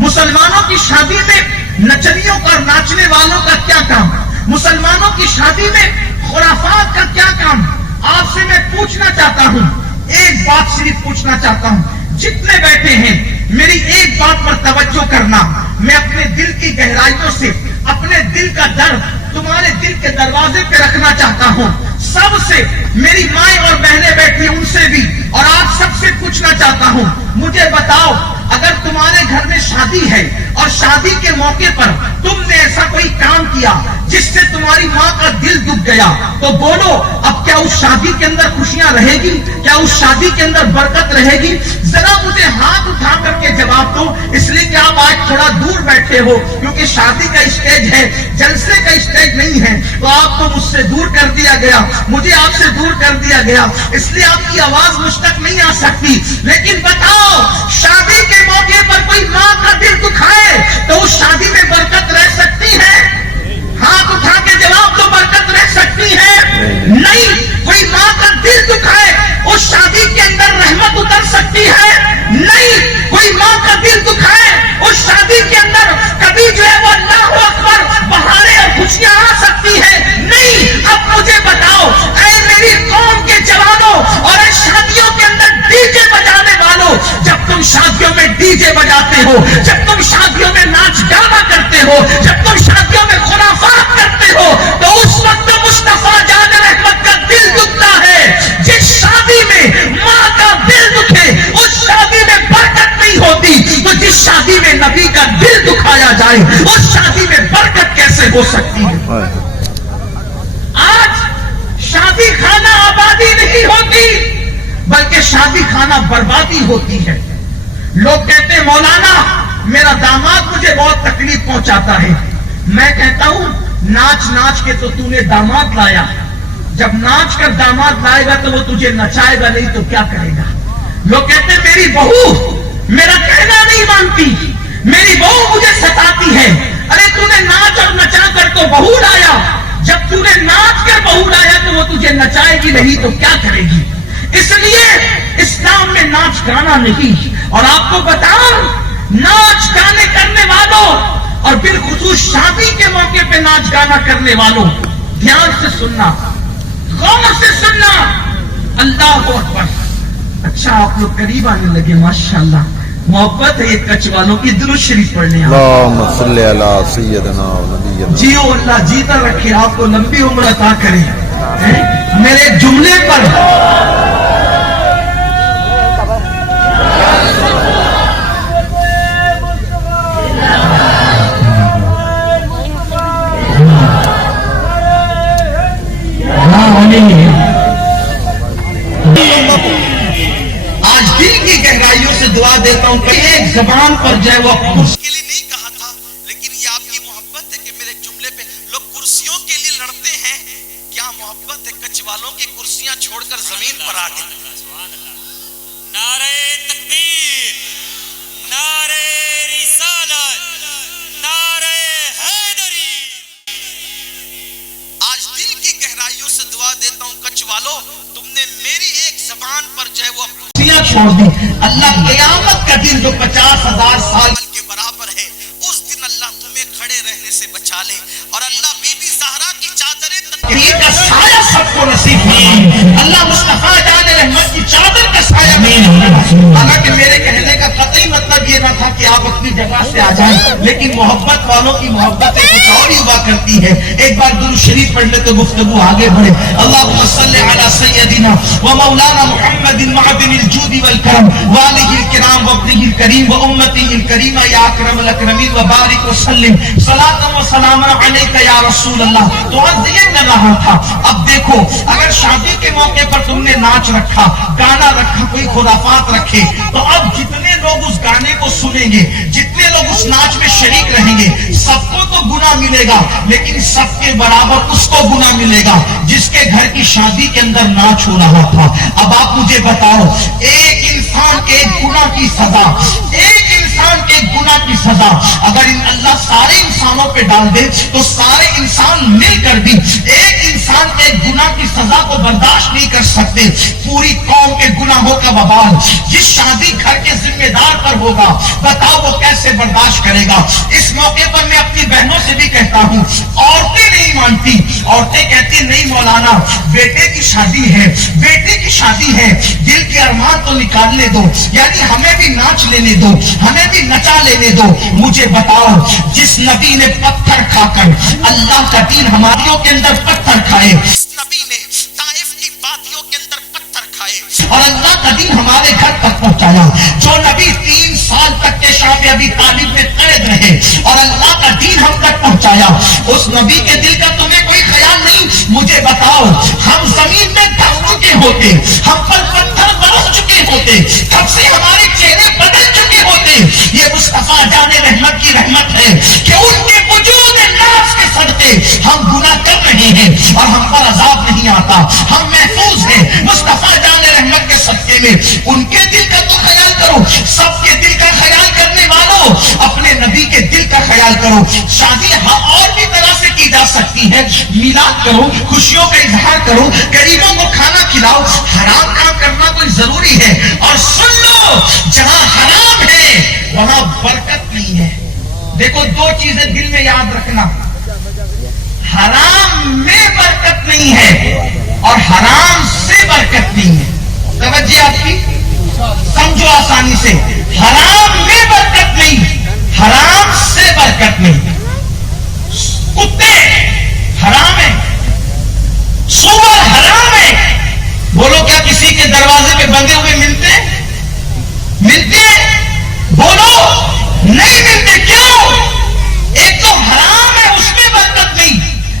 مسلمانوں کی شادی میں نچنیوں کا, ناچنے والوں کا کیا کام, مسلمانوں کی شادی میں خرافات کا کیا کام. آپ سے میں پوچھنا چاہتا ہوں, ایک بات صرف پوچھنا چاہتا ہوں, جتنے بیٹھے ہیں میری ایک بات پر توجہ کرنا. میں اپنے دل کی گہرائیوں سے اپنے دل کا درد تمہارے دل کے دروازے پہ رکھنا چاہتا ہوں. سب سے, میری مائیں اور بہنیں بیٹھی ان سے بھی, اور آپ سب سے پوچھنا چاہتا ہوں, مجھے بتاؤ, اگر تمہارے گھر میں شادی ہے اور شادی کے موقع پر تم نے ایسا کوئی کام کیا جس سے تمہاری ماں کا دل دکھ گیا, تو بولو اب کیا اس شادی کے اندر خوشیاں رہے گی, کیا اس شادی کے اندر برکت رہے گی؟ ذرا مجھے ہاتھ اٹھا کر کے جواب دو, اس لیے کہ آپ آج تھوڑا دور بیٹھے ہو, کیونکہ شادی کا اسٹیج ہے, جلسے کا اسٹیج نہیں ہے, تو آپ کو مجھ سے دور کر دیا گیا, مجھے آپ سے دور کر دیا گیا, اس لیے آپ کی آواز مجھ تک نہیں آ سکتی. لیکن بتاؤ, شادی کے موقع پر کوئی ماں کا دل دکھائے تو اس شادی میں برکت رہ سکتی ہے؟ ہاتھ اٹھا کے جواب دو, برکت رہ سکتی ہے؟ نہیں. کوئی ماں کا دل دکھائے اس شادی کے اندر رحمت اتر سکتی ہے؟ نہیں. کوئی ماں کا بجاتے ہو، جب تم شادیوں میں ناچ گانا کرتے ہو، جب تم شادیوں میں خرافات کرتے ہو، تو اس وقت مصطفیٰ جان رحمت کا دل دکھتا ہے۔ جس شادی میں ماں کا دل دکھے اس شادی میں برکت نہیں ہوتی، تو جس شادی میں نبی کا دل دکھایا جائے اس شادی میں برکت کیسے ہو سکتی ہے؟ آج شادی خانہ آبادی نہیں ہوتی بلکہ شادی خانہ بربادی ہوتی ہے۔ لوگ کہتے ہیں مولانا میرا داماد مجھے بہت تکلیف پہنچاتا ہے۔ میں کہتا ہوں ناچ ناچ کے تو نے داماد لایا، جب ناچ کر داماد لائے گا تو وہ تجھے نچائے گا نہیں تو کیا کرے گا؟ لوگ کہتے ہیں میری بہو میرا کہنا نہیں مانتی، میری بہو مجھے ستاتی ہے۔ ارے تو نے ناچ اور نچا کر تو بہو لایا، جب تو نے ناچ کر بہو لایا تو وہ تجھے نچائے گی نہیں تو کیا کرے گی؟ اس لیے اسلام میں ناچ گانا نہیں۔ اور آپ کو بتاؤں ناچ گانے کرنے والوں اور بالخصوص شادی کے موقع پہ ناچ گانا کرنے والوں، دھیان سے سننا، غور سے سننا، اللہ اکبر۔ اچھا آپ لوگ قریب آنے لگے، ماشاءاللہ محبت ہے یہ کچھ والوں کی۔ درود شریف پڑھنے اللہم صلی علی سیدنا و نبینا۔ جیو اللہ جیتا رکھے، آپ کو لمبی عمر عطا کرے۔ میرے جملے پر آج دل کی گہرائیوں سے دعا دیتا ہوں کہ ایک زبان پر جائے وہ اس کے لیے نہیں کہا تھا، لیکن یہ آپ کی محبت ہے کہ میرے جملے پہ لوگ کرسیوں کے لیے لڑتے ہیں۔ کیا محبت ہے کچھ والوں کی کرسیاں چھوڑ کر زمین پر آ گئے۔ نعرہ تکبیر، نعرہ رسالت، نعرہ حیدری۔ آج دل کی گہرائیوں سے دعا دیتا ہوں کچھ والوں، تم نے میری ایک زبان پر جو ہے وہ چھوڑ دی۔ اللہ قیامت کا دن جو 50,000 سال کے برابر ہے، اس دن اللہ تمہیں کھڑے رہنے سے بچا لے، اور اللہ بی بی زہرا کی چادریں کا سایہ سب کو نصیب فرمائے۔ اللہ مصطفیٰ جان رحمت کی چادر کا سایہ حالانکہ میرے کہنے کا قطعی مطلب یہ نہ تھا کہ آپ اپنی جگہ سے آ جائیں، لیکن محبت والوں کی محبت کچھ اور ہی ہوا کرتی ہے۔ ایک بار درود شریف پڑھ لے تو گفتگو آگے بڑھے۔ اللہم صلی علی سیدنا و مولانا محمد معدن الجود والکرم والہ الکرام وابنہ الکریم و امتہ الکریمہ یا اکرم الاکرمین وبارک وسلم صلاۃ و سلام علیک یا رسول اللہ۔ تو آج یہ میں رہا تھا۔ اب دیکھو اگر شادی کے موقع پر تم نے ناچ رکھا، گانا رکھا، کوئی خرافات رکھے، تو اب جتنے لوگ اس گانے کو سنیں گے، جتنے لوگ اس ناچ میں شریک رہیں گے، سب کو تو گناہ ملے گا، لیکن سب کے برابر اس کو گناہ ملے گا جس کے گھر کی شادی کے اندر ناچ ہو رہا تھا۔ اب آپ مجھے بتاؤ، ایک انسان کے ایک گناہ کی سزا، ایک انسان کے ایک گناہ کی سزا اگر اللہ سارے انسانوں پہ ڈال دے تو سارے انسان مل کر بھی ایک انسان کے گناہ کی سزا کو برداشت نہیں کر سکتے۔ پوری قوم کے گناہوں کا وبال جس شادی گھر کے ذمہ دار پر ہوگا، بتاؤ وہ کیسے برداشت کرے گا؟ اس موقع پر میں اپنی بہنوں سے بھی کہتا ہوں، عورتیں نہیں مانتی، عورتیں کہتی نہیں مولانا بیٹے کی شادی ہے، بیٹے کی شادی ہے، دل کے ارمان تو نکالنے دو، یعنی ہمیں بھی ناچ لینے دو، ہمیں بھی نچا لینے دو۔ مجھے بتاؤ جس نبی نے پتھر کھا کر اللہ کا دین ہماریوں کے اندر پتھر کھائے، اس نبی نے طائف کی وادیوں کے اندر پتھر کھائے اور اللہ کا دین ہمارے گھر تک پہنچایا، جو نبی 3 سال تک کے شام ابی طالب میں قید رہے اور اللہ کا دین ہم تک پہنچایا، اس نبی کے دل کا تمہیں کوئی خیال نہیں؟ مجھے بتاؤ ہم زمین میں دم چکے ہوتے، ہم پر پتھر برس چکے ہوتے، تب سے ہمارے چہرے بدل چکے ہوتے۔ یہ مصطفیٰ جان رحمت کی رحمت ہے کہ ان کے وجود ناز کے صدقے ہم گناہ کر رہے ہیں اور ہم پر عذاب نہیں آتا، ہم محفوظ ہیں مصطفیٰ جان رحمت کے صدقے میں۔ ان کے دل کا تو خیال کرو، سب کے دل کا خیال کرنے والوں اپنے نبی کے دل کا خیال کرو۔ شادی اور بھی طرح سے کی جا سکتی ہے، میلاد کرو، خوشیوں کا اظہار کرو، غریبوں کو کھانا کھلاؤ، حرام کام کرنا کوئی ضروری ہے؟ اور سن لو جہاں حرام ہے وہاں برکت نہیں ہے۔ دیکھو 2 چیزیں دل میں یاد رکھنا، حرام میں برکت نہیں ہے اور حرام سے برکت نہیں ہے۔ توجہ آپ کی، سمجھو آسانی سے، حرام میں برکت نہیں، حرام سے برکت نہیں. کتے حرام ہے، سور حرام ہے. بولو کیا کسی کے دروازے پہ بندے ہوئے ملتے بولو نہیں ملتے. کیوں؟ ایک تو حرام ہے، اس میں برکت نہیں،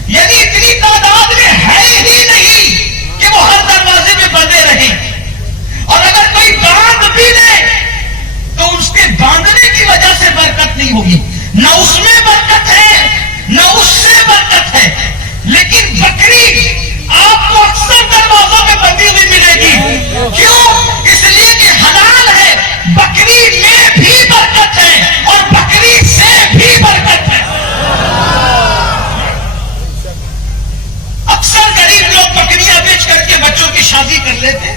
یعنی اتنی تعداد میں ہے ہی نہیں کہ وہ ہر دروازے پہ بندے رہیں. اور اگر کوئی باندھ بھی لے تو اس کے باندھنے کی وجہ سے برکت نہیں ہوگی. نہ اس میں برکت ہے نہ اس سے برکت ہے. لیکن بکری آپ کو اکثر دروازوں پہ بندی ہوئی ملے گی. کیوں؟ اس لیے کہ حلال ہے. بکری میں بھی برکت ہے اور بکری سے بھی برکت ہے. اکثر غریب لوگ بکریاں بیچ کر کے بچوں کی شادی کر لیتے.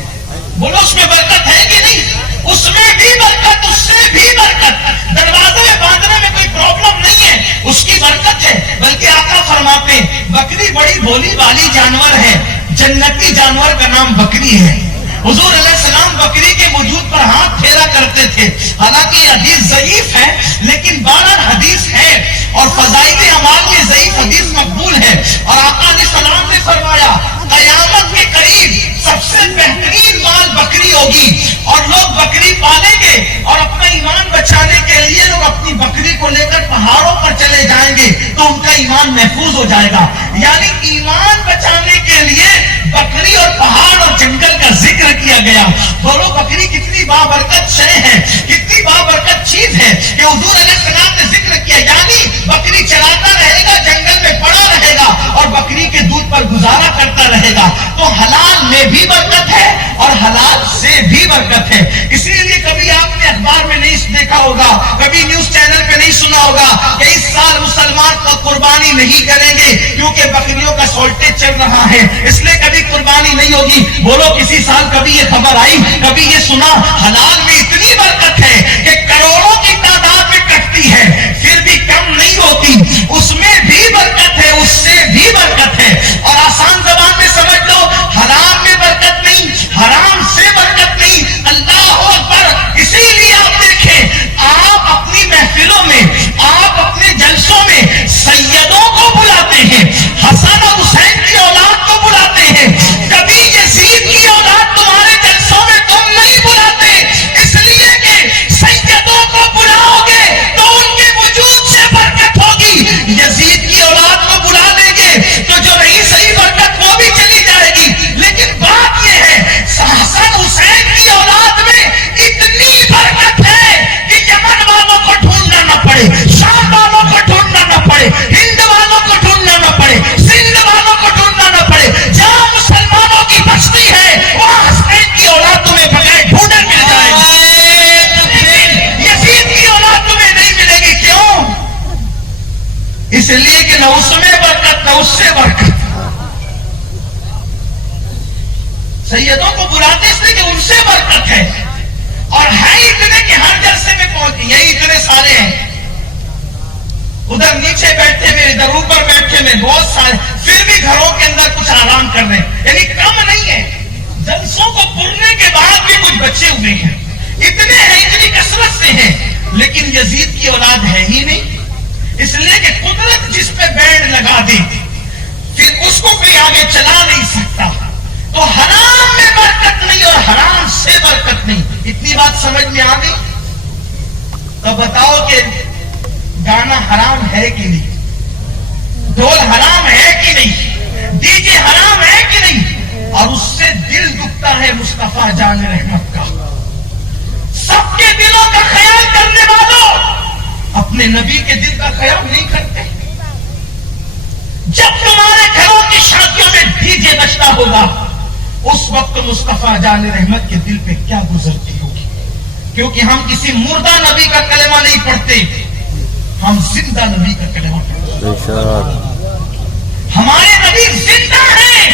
بولو اس میں برکت ہے کہ نہیں؟ اس میں بھی برکت، اس سے بھی برکت. دروازے میں باندھنے میں کوئی پرابلم نہیں ہے، اس کی برکت ہے. بلکہ آقا فرماتے ہیں بکری بڑی بولی والی جانور ہے، جنتی جانور کا نام بکری ہے. حضور علیہ السلام بکری کے وجود پر ہاتھ پھیرا کرتے تھے. حالانکہ یہ حدیث ضعیف ہے لیکن بہرحال حدیث ہے اور فضائل اعمال میں ضعیف حدیث مقبول ہے. اور آقا علیہ السلام نے فرمایا قیامت کے قریب سب سے بہترین مال بکری ہوگی اور لوگ بکری پالیں گے اور اپنا ایمان بچانے کے لیے لوگ اپنی بکری کو لے کر پہاڑوں پر چلے جائیں گے تو ان کا ایمان محفوظ ہو جائے گا. یعنی ایمان بچانے کے لیے بکری اور پہاڑ اور جنگل کا ذکر کیا گیا. بولو بکری کتنی بابرکت شے ہے، کتنی بابرکت چیز ہے کہ حضور علیہ السلام نے ذکر کیا. یعنی بکری چلاتا رہے گا، جنگل میں پڑا رہے گا اور بکری کے دودھ پر گزارا کرتا رہے گا. تو حلال میں بھی برکت ہے اور حلال سے بھی برکت ہے. اسی لیے کبھی آپ نے اخبار میں نہیں دیکھا ہوگا، کبھی نیوز چینل پہ نہیں سنا ہوگا کہ اس سال مسلمان کو قربانی نہیں کریں گے کیونکہ بکریوں کا شارٹیج چل رہا ہے، اس لیے کبھی قربانی نہیں ہوگی. بولو کسی سال کبھی یہ خبر آئی، کبھی یہ سنا؟ حلال میں اتنی برکت ہے کہ کروڑوں کی تعداد میں کٹتی ہے پھر بھی کم نہیں ہوتی. اس میں بھی برکت ہے، اس سے بھی برکت ہے. اور آسان زبان میں سمجھ لو، حرام میں برکت نہیں، حرام سے برکت نہیں. اللہ اکبر. اسی لیے آپ دیکھیں آپ اپنی محفلوں میں، آپ اپنے جلسوں میں سیدوں کو بلاتے ہیں، حسن اور حسین کی اولاد کو بلاتے ہیں. کبھی یزید کی اولاد تمہارے جلسوں میں تم نہیں بلاتے، اس لیے کہ سیدوں کو بلاؤ گے تو ان کے وجود سے برکت ہوگی. یزید کی اولاد کو بلا دیں گے تو جو نہیں صحیح برکت وہ بھی چلی جائے گی. لیکن بات یہ ہے حسن حسین کی اولاد میں اتنی برکت ہے کہ یمن والوں کو ڈھونڈنا نہ پڑے، شام والوں کو ڈھونڈنا نہ پڑے، ہند والوں کو ڈھونڈنا نہ پڑے، سندھ والوں کو ڈھونڈنا نہ پڑے. جہاں مسلمانوں کی بستی ہے وہاں حسین کی اولاد تمہیں بغیر ڈھونڈے مل جائے گی. یزید کی اولاد تمہیں نہیں ملے گی. کیوں؟ اس لیے کہ نہ اس میں برکت نہ اس سے برکت. سیدوں کو بلاتے اس لیے کہ ان سے برکت ہے اور ہے اتنے کہ ہر جلسے میں پہنچ. یہی اتنے سارے ہیں، ادھر نیچے بیٹھے ہوئے، ادھر اوپر بیٹھے ہوئے، بہت سارے، پھر بھی گھروں کے اندر کچھ آرام کر رہے ہیں. یعنی کم نہیں ہے. جلسوں کو پڑھنے کے بعد بھی کچھ بچے ہوئے ہیں. اتنے ہیں، اتنی کثرت سے ہیں، لیکن یزید کی اولاد ہے ہی نہیں. اس لیے کہ قدرت جس پہ بینڈ لگا دی پھر اس کو کوئی آگے چلا نہیں سکتا. تو حرام میں برکت نہیں اور حرام سے برکت نہیں. اتنی بات سمجھ میں آ گئی؟ تو بتاؤ کہ گانا حرام ہے کہ نہیں؟ ڈھول حرام ہے کہ نہیں؟ ڈی جے حرام ہے کہ نہیں؟ اور اس سے دل دکھتا ہے مصطفیٰ جان رحمت کا. سب کے دلوں کا خیال کرنے والوں اپنے نبی کے دل کا خیال نہیں کرتے. جب تمہارے گھروں کی شادیوں میں ڈی جے بجتا ہوگا اس وقت مصطفیٰ جان رحمت کے دل پہ کیا گزرتی ہوگی؟ کیونکہ ہم کسی مردہ نبی کا کلمہ نہیں پڑھتے، ہم زندہ نبی کا کلمہ پڑھتے. ہمارے نبی زندہ ہیں،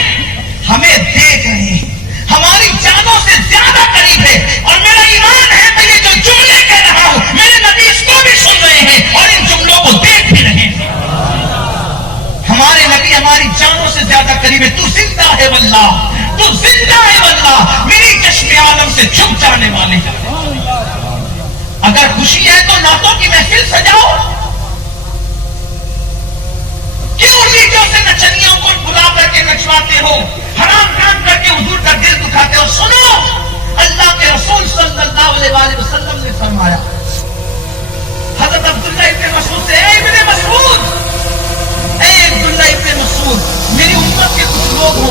ہمیں دیکھ رہے ہیں، ہماری جانوں سے زیادہ قریب ہے. اور میرا ایمان ہے کہ یہ جو جملے کہہ رہا ہوں میرے نبی اس کو بھی سن رہے ہیں اور ان جملوں کو دیکھ بھی رہے ہیں. ہمارے نبی ہماری جانوں سے زیادہ قریب ہے. تو زندہ ہے واللہ، تو زندہ ہے واللہ، میری چشم عالم سے چھپ جانے والے ہیں.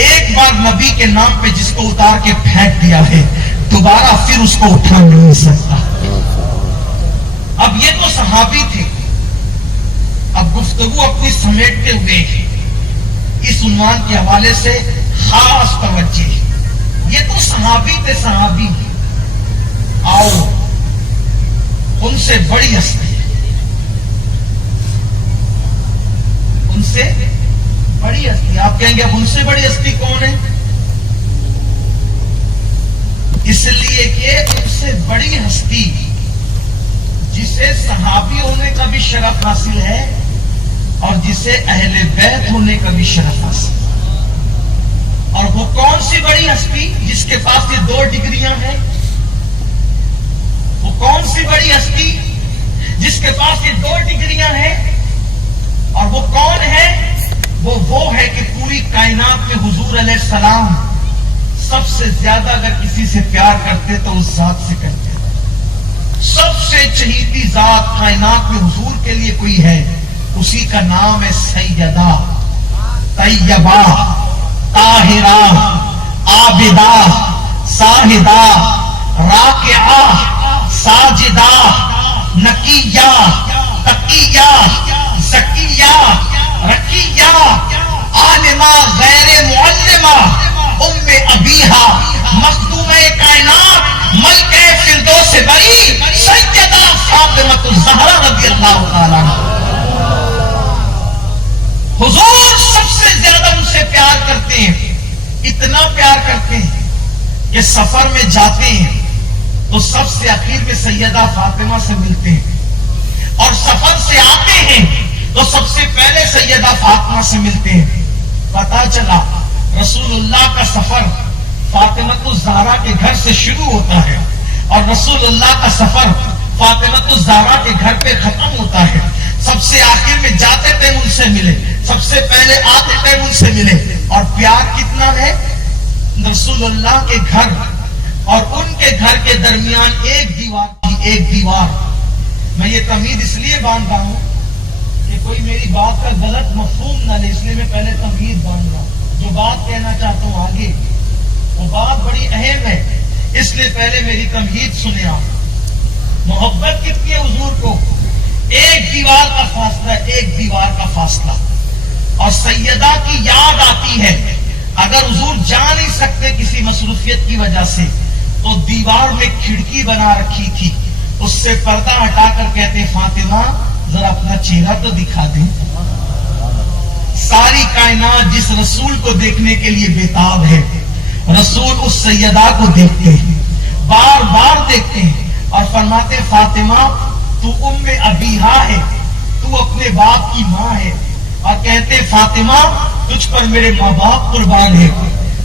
ایک بار نبی کے نام پہ جس کو اتار کے پھینک دیا ہے دوبارہ پھر اس کو اٹھا نہیں سکتا. اب یہ تو صحابی تھے. اب گفتگو اپنی سمیٹتے ہوئے اس عنوان کے حوالے سے خاص توجہ. یہ تو صحابی تھے, صحابی. آؤ ان سے بڑی ہستی, ان سے بڑی ہستی. آپ کہیں گے اب ان سے بڑی ہستی کون ہے؟ اس لیے کہ ان سے بڑی ہستی جسے صحابی ہونے کا بھی شرف حاصل ہے اور جسے اہل بیت ہونے کا بھی شرف حاصل ہے. اور وہ کون سی بڑی ہستی جس کے پاس یہ 2 ڈگریاں ہیں؟ وہ کون سی بڑی ہستی جس کے پاس یہ 2 ڈگریاں ہیں؟ اور وہ کون ہے؟ وہ ہے کہ پوری کائنات میں حضور علیہ السلام سب سے زیادہ اگر کسی سے پیار کرتے تو اس ذات سے کرتے. سب سے چہیتی ذات کائنات میں حضور کے لیے کوئی ہے, اسی کا نام ہے سیدہ, طیبہ, طاہرہ, عابدہ, زاہدہ, راکعہ, ساجدہ, نقیہ, تقیہ, زکیہ, رقیہ, عالمہ غیر معلمہ, ام ابیہا, مخدومہ کائنات, ملکہ فردوس بری, سیدہ فاطمہ الزہرا رضی اللہ تعالیٰ عنہا. حضور سب سے زیادہ ان سے پیار کرتے ہیں. اتنا پیار کرتے ہیں کہ سفر میں جاتے ہیں تو سب سے آخر میں سیدہ فاطمہ سے ملتے ہیں, اور سفر سے آتے ہیں تو سب سے پہلے سیدہ فاطمہ سے ملتے ہیں. پتا چلا رسول اللہ کا سفر فاطمہ الزہرا کے گھر سے شروع ہوتا ہے اور رسول اللہ کا سفر فاطمہ الزہرا کے گھر پہ ختم ہوتا ہے. سب سے آخر میں جاتے ٹائم ان سے ملے, سب سے پہلے آتے ٹائم ان سے ملے. اور پیار کتنا ہے؟ رسول اللہ کے گھر اور ان کے گھر کے درمیان ایک دیوار تھی, ایک دیوار. میں یہ تمہید اس لیے باندھ رہا ہوں کہ کوئی میری بات کا غلط مفہوم نہ لے, اس لیے میں پہلے تمہید باندھ رہا ہوں. جو بات کہنا چاہتا ہوں آگے وہ بات بڑی اہم ہے, اس لیے پہلے میری تمہید سنے آپ. محبت کتنی ہے حضور کو؟ ایک دیوار کا فاصلہ, ایک دیوار کا فاصلہ. اور سیدہ کی یاد آتی ہے. اگر حضور جا نہیں سکتے کسی مصروفیت کی وجہ سے تو دیوار میں کھڑکی بنا رکھی تھی, اس سے پردہ ہٹا کر کہتے فاطمہ ذرا اپنا چہرہ تو دکھا دیں. ساری کائنات جس رسول کو دیکھنے کے لیے بےتاب ہے, رسول اس سیدہ کو دیکھتے ہیں, بار بار دیکھتے ہیں اور فرماتے فاطمہ تو ام ابیہا ہے, تو اپنے باپ کی ماں ہے. اور کہتے فاطمہ تجھ پر میرے ماں باپ قربان ہے.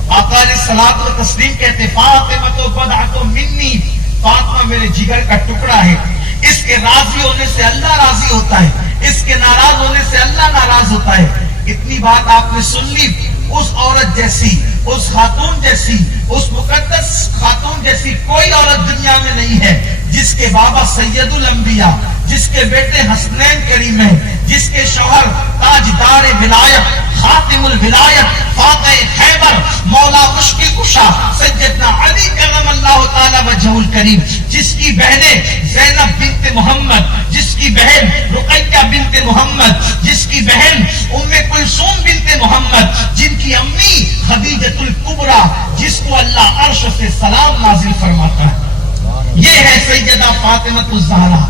آقا علیہ الصلوۃ والتسلیم کہتے فاطمہ تو بدعۃ منی, فاطمہ میرے جگر کا ٹکڑا ہے. اس کے راضی ہونے سے اللہ راضی ہوتا ہے, اس کے ناراض ہونے سے اللہ ناراض ہوتا ہے. اتنی بات آپ نے سن لی. اس عورت جیسی, اس خاتون جیسی, اس مقدس خاتون جیسی کوئی عورت دنیا میں نہیں ہے جس کے بابا سید الانبیاء, جس کے بیٹے حسنین کریم ہیں, جس کے شوہر تاجدار ولایت, خاتم الولایت, فاتح خیبر, مولا مشکل کشا سیدنا علی کرم اللہ تعالی وجہہ الکریم, جس کی بہنیں زینب بنت محمد, جس کی بہن رقیہ بنت محمد, جس کی بہن ام کلثوم بنت محمد, جن کی امی خدیجۃ الکبریٰ, جس کو اللہ عرش سے سلام نازل فرماتا ہے. یہ ہے سیدہ فاطمہ الزہرا.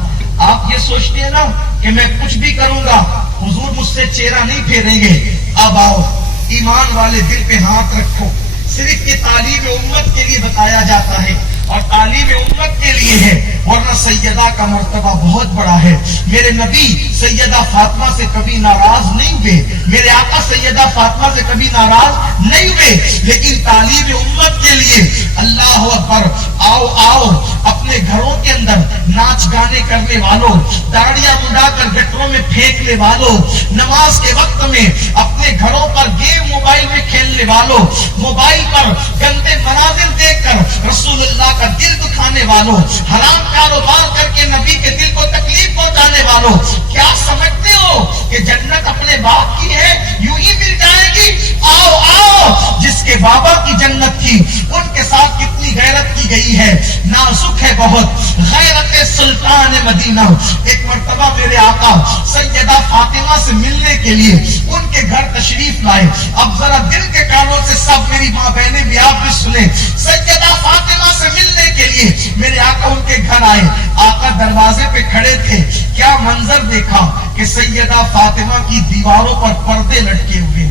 آپ یہ سوچتے ہیں نا کہ میں کچھ بھی کروں گا حضور مجھ سے چہرہ نہیں پھیریں گے. اب آؤ ایمان والے دل پہ ہاتھ رکھو. صرف یہ تعلیم امت کے لیے بتایا جاتا ہے اور تعلیم امت کے لیے ہے, ورنہ سیدہ کا مرتبہ بہت بڑا ہے. میرے نبی سیدہ فاطمہ سے کبھی ناراض نہیں ہوئے, میرے آقا سیدہ فاطمہ سے کبھی ناراض نہیں ہوئے, لیکن تعلیم امت کے لیے اللہ اکبر. آؤ آؤ اپنے گھروں کے اندر ناچ گانے کرنے والوں, داڑیاں مڈا کر گٹروں میں پھینکنے والوں, نماز کے وقت میں اپنے گھروں پر گیم موبائل میں کھیلنے والوں, موبائل پر گندے مناظر دیکھ کر رسول اللہ کا دل دکھانے والوں, حرام کاروبار کر کے نبی کے دل کو تکلیف پہنچانے والوں, کیا سمجھتے ہو کہ جنت اپنے باپ کی ہے, یوں ہی مل جائے گی؟ آؤ آؤ, جس کے بابا کی جنت تھی، ان کے ساتھ کتنی غیرت کی گئی ہے، نازک ہے بہت غیرت سلطان مدینہ۔ ایک مرتبہ میرے آقا سیدہ فاطمہ سے ملنے کے لیے ان کے گھر تشریف لائے۔ اب ذرا دل کے کانوں سے سب میری ماں بہنیں بھی آپ بھی سنیں، سیدہ فاطمہ سے ملنے کے لیے میرے آقا ان کے گھر آئے۔ آقا دروازے پہ کھڑے تھے، کیا منظر دیکھا کہ سیدہ فاطمہ کی دیواروں پر پردے لٹکے ہوئے،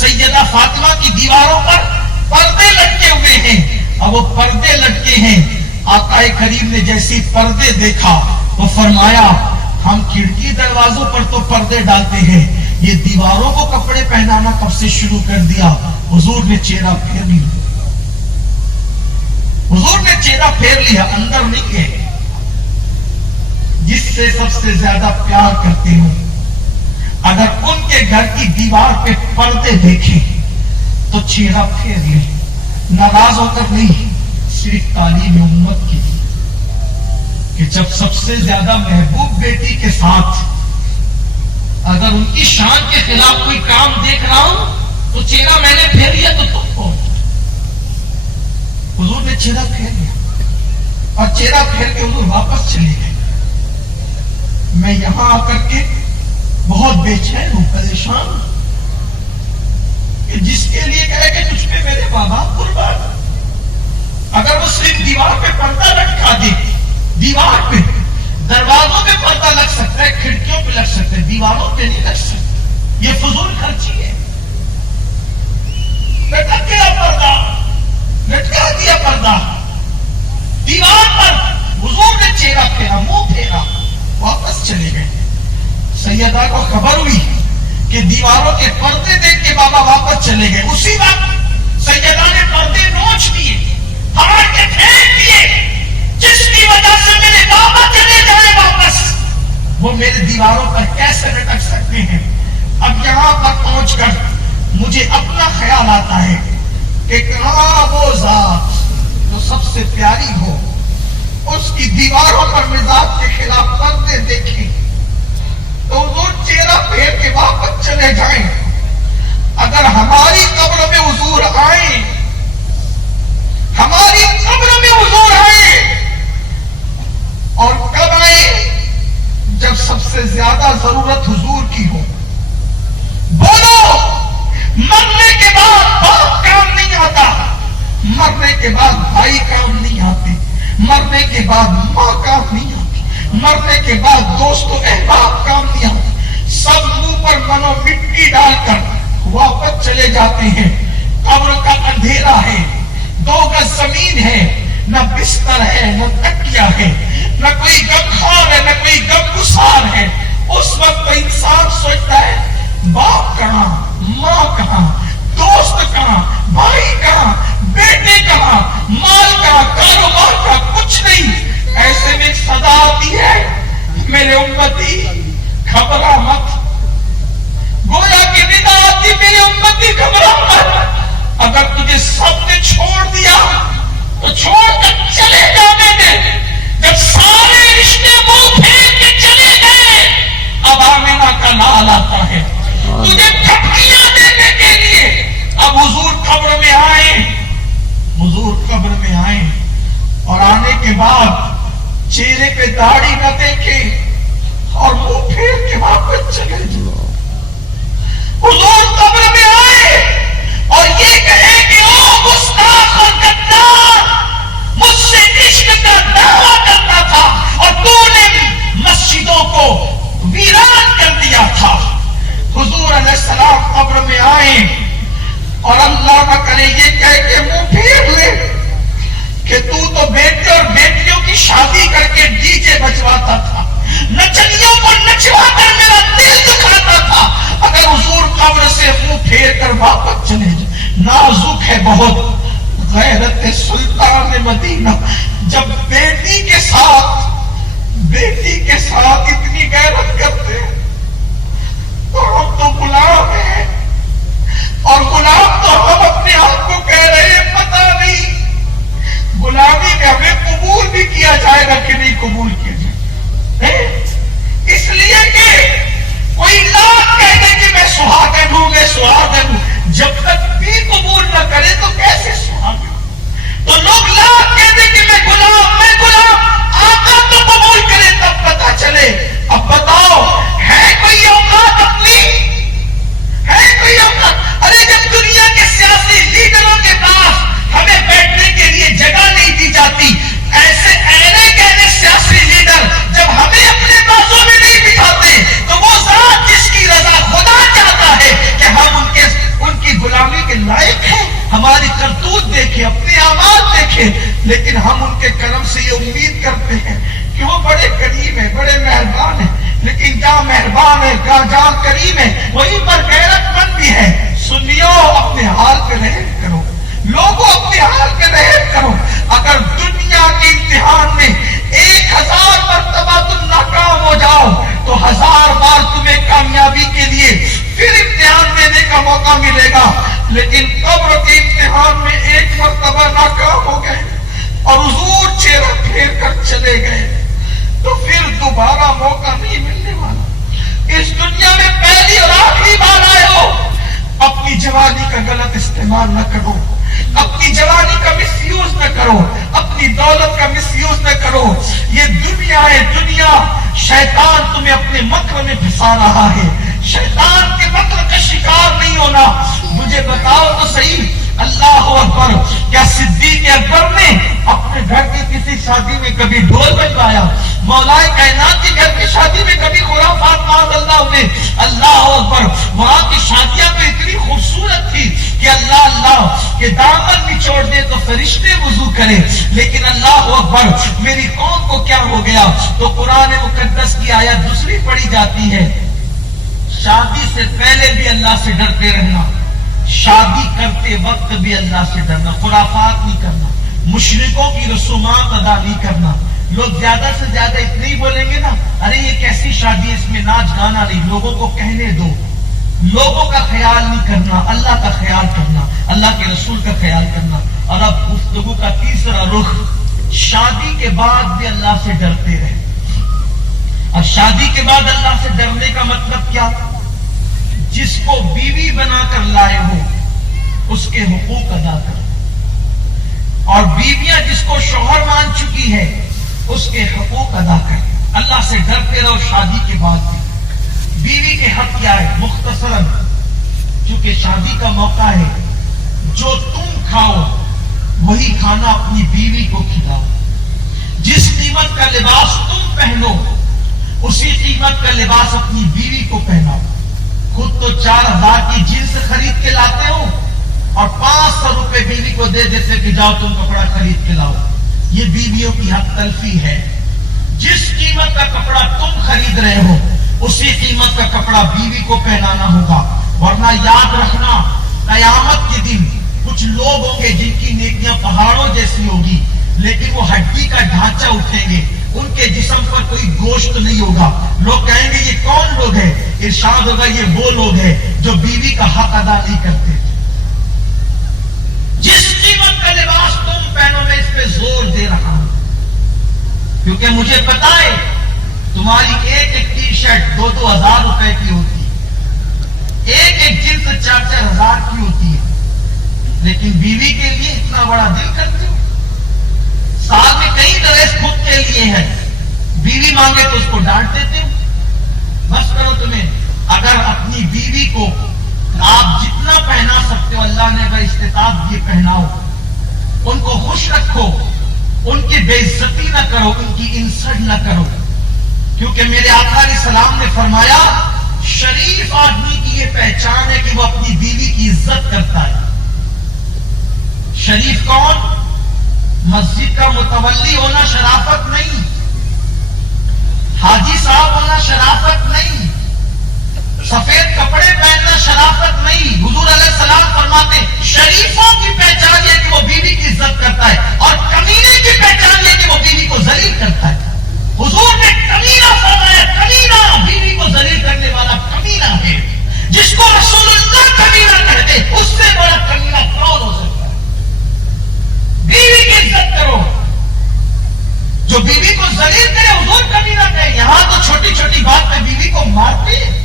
سیدہ فاطمہ کی دیواروں پر پردے لٹکے ہوئے ہیں۔ اب وہ پردے لٹکے ہیں، آقا کریم نے جیسی پردے دیکھا تو فرمایا ہم کھڑکی دروازوں پر تو پردے ڈالتے ہیں، یہ دیواروں کو کپڑے پہنانا کب سے شروع کر دیا؟ حضور نے چہرہ پھیر لیا، حضور نے چہرہ پھیر لیا، اندر نہیں گئے۔ جس سے سب سے زیادہ پیار کرتے ہوں اگر ان کے گھر کی دیوار پہ پردے دیکھیں تو چہرہ پھیر لیں، ناراض ہو کر نہیں، صرف تعلیم امت کی کہ جب سب سے زیادہ محبوب بیٹی کے ساتھ اگر ان کی شان کے خلاف کوئی کام دیکھ رہا ہوں تو چہرہ میں نے پھیر لیا تو تم کون؟ حضور نے چہرہ پھیر لیا اور چہرہ پھیر کے حضور واپس چلے گئے۔ میں یہاں آ کر کے بہت بے چین ہوں، پریشان ہوں کہ جس کے لیے کہے کہ تجھ پہ میرے بابا قربان، اگر وہ صرف دیوار پہ پردہ لٹکا دے، دیوار پہ دروازوں پہ پردہ لگ سکتا ہے، کھڑکیوں پہ لگ سکتا ہے، دیواروں پہ نہیں لگ سکتا، یہ فضول خرچی ہے۔ لٹک گیا پردہ، لٹکا دیا پردہ دیوار پر، حضور نے چہرہ پھیرا، منہ پھیرا، واپس چلے گئے۔ سیدہ کو خبر ہوئی کہ دیواروں کے پردے دیکھ کے بابا واپس چلے گئے، اسی وقت سیدہ نے پردے نوچ دیے، ہوا کے پھینک دیے، جس کی وجہ سے میرے بابا چلے جائے واپس، وہ میرے دیواروں پر کیسے لٹک سکتے ہیں؟ اب یہاں پر پہنچ کر مجھے اپنا خیال آتا ہے کہ کہاں وہ ذات جو سب سے پیاری ہو، اس کی دیواروں پر مزاج کے خلاف پردے دیکھیں تو حضور چہرہ پھیر کے واپس چلے جائیں۔ اگر ہماری قبر میں حضور آئیں، ہماری قبر میں حضور آئیں، اور کب آئیں؟ جب سب سے زیادہ ضرورت حضور کی ہو۔ بولو، مرنے کے بعد باپ کام نہیں آتا، مرنے کے بعد بھائی کام نہیں آتے، مرنے کے بعد ماں کام نہیں آتی، مرنے کے بعد دوست و احباب کام نہیں آتے، سب منہ پر منو مٹی ڈال کر واپس چلے جاتے ہیں۔ قبر کا اندھیرا ہے، 2 گز زمین ہے، نہ بستر ہے، نہ تکیہ ہے، نہ کوئی غمخوار ہے، نہ کوئی غمگسار ہے۔ اس وقت انسان سوچتا ہے باپ کہاں، ماں کہاں، دوست کہاں، بھائی کہاں، بیٹے کہاں، مال کہاں، کاروبار کا کچھ نہیں۔ ایسے میں صدا آتی ہے، میرے امتی گھبرا مت، گویا کہ ندا آتی، میرے امتی گھبرا مت، اگر تجھے سب نے چھوڑ دیا تو چھوڑ کر چلے جانے دے۔ جب سارے رشتے منہ پھیر کے چلے گئے، اب آمینہ کا لال آتا ہے تجھے دھمکیاں دینے کے لیے۔ اب حضور قبر میں آئے، حضور قبر میں آئے، اور آنے کے بعد چہرے پہ داڑھی نہ دیکھے اور منہ پھیر کے واپس چلے جائے۔ حضور قبر میں آئے اور یہ کہے کہ او گستاخ اور غدار، مجھ سے عشق کا دعویٰ کرتا تھا اور تو نے مسجدوں کو ویران کر دیا تھا۔ حضور علیہ السلام قبر میں آئے اور اللہ نہ کرے یہ کہہ کے منہ پھیر لے کہ تو بیٹے اور بیٹیوں کی شادی کر کے ڈی جے بجواتا تھا، نچنیوں کو نچوا کر میرا دل دکھاتا تھا۔ اگر حضور قبر سے منہ پھیر کر واپس چلے جائے، نازک ہے بہت غیرت سلطان مدینہ۔ جب بیٹی کے ساتھ اتنی غیرت کرتے ہیں تو ہم تو غلام ہیں، اور غلام تو ہم اپنے آپ کو کہہ رہے ہیں پتہ نہیں غلامی میں ہمیں قبول بھی کیا جائے گا کہ نہیں قبول کیا جائے گا۔ اس لیے کہ کوئی لاکھ کہہ دے کہ میں سہاگن ہوں، میں سہاگن ہوں، جب تک بھی قبول لیکن ہم ان کے کرم سے یہ امید کرتے ہیں کہ وہ بڑے کریم ہیں، بڑے مہربان ہیں، لیکن جہاں مہربان ہے جہاں کریم ہے وہیں پر غیرت مند بھی ہے۔ سنیو، اپنے حال پہ رحم کرو، لوگوں اپنے حال پہ رحم کرو۔ اگر دنیا کے امتحان میں 1000 مرتبہ تم ناکام ہو جاؤ تو 1000 بار تمہیں کامیابی کے لیے پھر امتحان دینے کا موقع ملے گا، لیکن قبر کے امتحان میں 1 مرتبہ ناکام ہو گئے اور حضور چہرہ پھیر کر چلے گئے تو پھر دوبارہ موقع نہیں ملنے والا۔ اس دنیا میں پہلی اور آخری بار آئے ہو، اپنی جوانی کا غلط استعمال نہ کرو، اپنی جوانی کا مس یوز نہ کرو، اپنی دولت کا مس یوز نہ کرو۔ یہ دنیا ہے، دنیا شیطان تمہیں اپنے مکر میں پھنسا رہا ہے، شیطان کے مکر کا شکار نہیں ہونا۔ مجھے بتاؤ تو صحیح، اللہ اکبر، کیا صدیق اکبر نے اپنے گھر کی کسی شادی میں کبھی ڈھول بجوایا؟ مولا کائنات کے گھر کی شادی میں کبھی خرافات معاذ اللہ ہوئے؟ اللہ اکبر، وہاں کی شادیاں تو اتنی خوبصورت تھی کہ اللہ کہ دامن نچوڑ دے تو فرشتے وضو کرے، لیکن اللہ اکبر میری قوم کو کیا ہو گیا؟ تو قرآن مقدس کی آیت دوسری پڑھی جاتی ہے، شادی سے پہلے بھی اللہ سے ڈرتے رہنا، شادی کرتے وقت بھی اللہ سے ڈرنا، خرافات نہیں کرنا، مشرکوں کی رسومات ادا نہیں کرنا۔ لوگ زیادہ سے زیادہ اتنے ہی بولیں گے نا، ارے یہ کیسی شادی ہے، اس میں ناچ گانا نہیں، لوگوں کو کہنے دو۔ لوگوں کا خیال نہیں کرنا، اللہ کا خیال کرنا، اللہ کے رسول کا خیال کرنا۔ اور اب گفتگو کا تیسرا رخ، شادی کے بعد بھی اللہ سے ڈرتے رہے۔ اب شادی کے بعد اللہ سے ڈرنے کا مطلب کیا؟ جس کو بیوی بنا کر لائے ہو اس کے حقوق ادا کرو، اور بیویاں جس کو شوہر مان چکی ہے اس کے حقوق ادا کریں۔ اللہ سے ڈرتے رہو شادی کے بعد بھی۔ بیوی کے حق کیا ہے؟ مختصراً، چونکہ شادی کا موقع ہے، جو تم کھاؤ وہی کھانا اپنی بیوی کو کھلاؤ، جس قیمت کا لباس تم پہنو اسی قیمت کا لباس اپنی بیوی کو پہناؤ۔ خود تو 4000 کی جینس خرید کے لاتے ہو اور 500 روپے بیوی کو دے دیتے کہ جاؤ تم کپڑا خرید کے لاؤ۔ یہ بیویوں کی حق تلفی ہے۔ جس قیمت کا کپڑا تم خرید رہے ہو اسی قیمت کا کپڑا بیوی کو پہنانا ہوگا، ورنہ یاد رکھنا قیامت کے دن کچھ لوگ ہوں گے جن کی نیکیاں پہاڑوں جیسی ہوگی لیکن وہ ہڈی کا ڈھانچہ اٹھیں گے، ان کے جسم پر کوئی گوشت نہیں ہوگا۔ لوگ کہیں گے یہ کون لوگ ہیں؟ ارشاد ہوگا یہ وہ لوگ ہیں جو بیوی کا حق ادا نہیں کرتے۔ جس قیمت کا لباس تم پہنو، میں اس پہ زور دے رہا ہوں کیونکہ مجھے پتا ہے تمہاری ایک ایک ٹی شرٹ 2-2 ہزار روپے کی ہوتی ہے، ایک ایک جنس 4-4 ہزار کی ہوتی ہے، لیکن بیوی کے لیے اتنا بڑا دل کرتے ہو؟ سال میں کئی ڈریس خود کے لیے ہے، بیوی مانگے تو اس کو ڈانٹ دیتے ہو۔ بس کرو، تمہیں اگر اپنی بیوی کو آپ جتنا پہنا سکتے ہو، اللہ نے اگر استطاعت دیے پہناؤ، ان کو خوش رکھو، ان کی بے عزتی نہ کرو، ان کی انسلٹ نہ کرو، کیونکہ میرے آقا علیہ السلام نے فرمایا شریف آدمی کی یہ پہچان ہے کہ وہ اپنی بیوی کی عزت کرتا ہے۔ شریف کون؟ مسجد کا متولی ہونا شرافت نہیں، حاجی صاحب ہونا شرافت نہیں، سفید کپڑے پہننا شرافت نہیں۔ حضور علیہ السلام فرماتے شریفوں کی پہچان یہ کہ وہ بیوی کی عزت کرتا ہے، اور کمینے کی پہچان یہ کہ وہ بیوی کو ذلیل کرتا ہے۔ حضور نے کمینہ فرمایا، کمینہ بیوی کو ذلیل کرنے والا کمینہ ہے۔ جس کو رسول اللہ کمینہ کہتے اس سے بڑا کمینہ کون ہو سکتا ہے؟ بیوی کی عزت کرو، جو بیوی کو ذلیل کرے حضور کمینہ کہے۔ یہاں تو چھوٹی چھوٹی بات پہ بیوی کو مارتے ہیں۔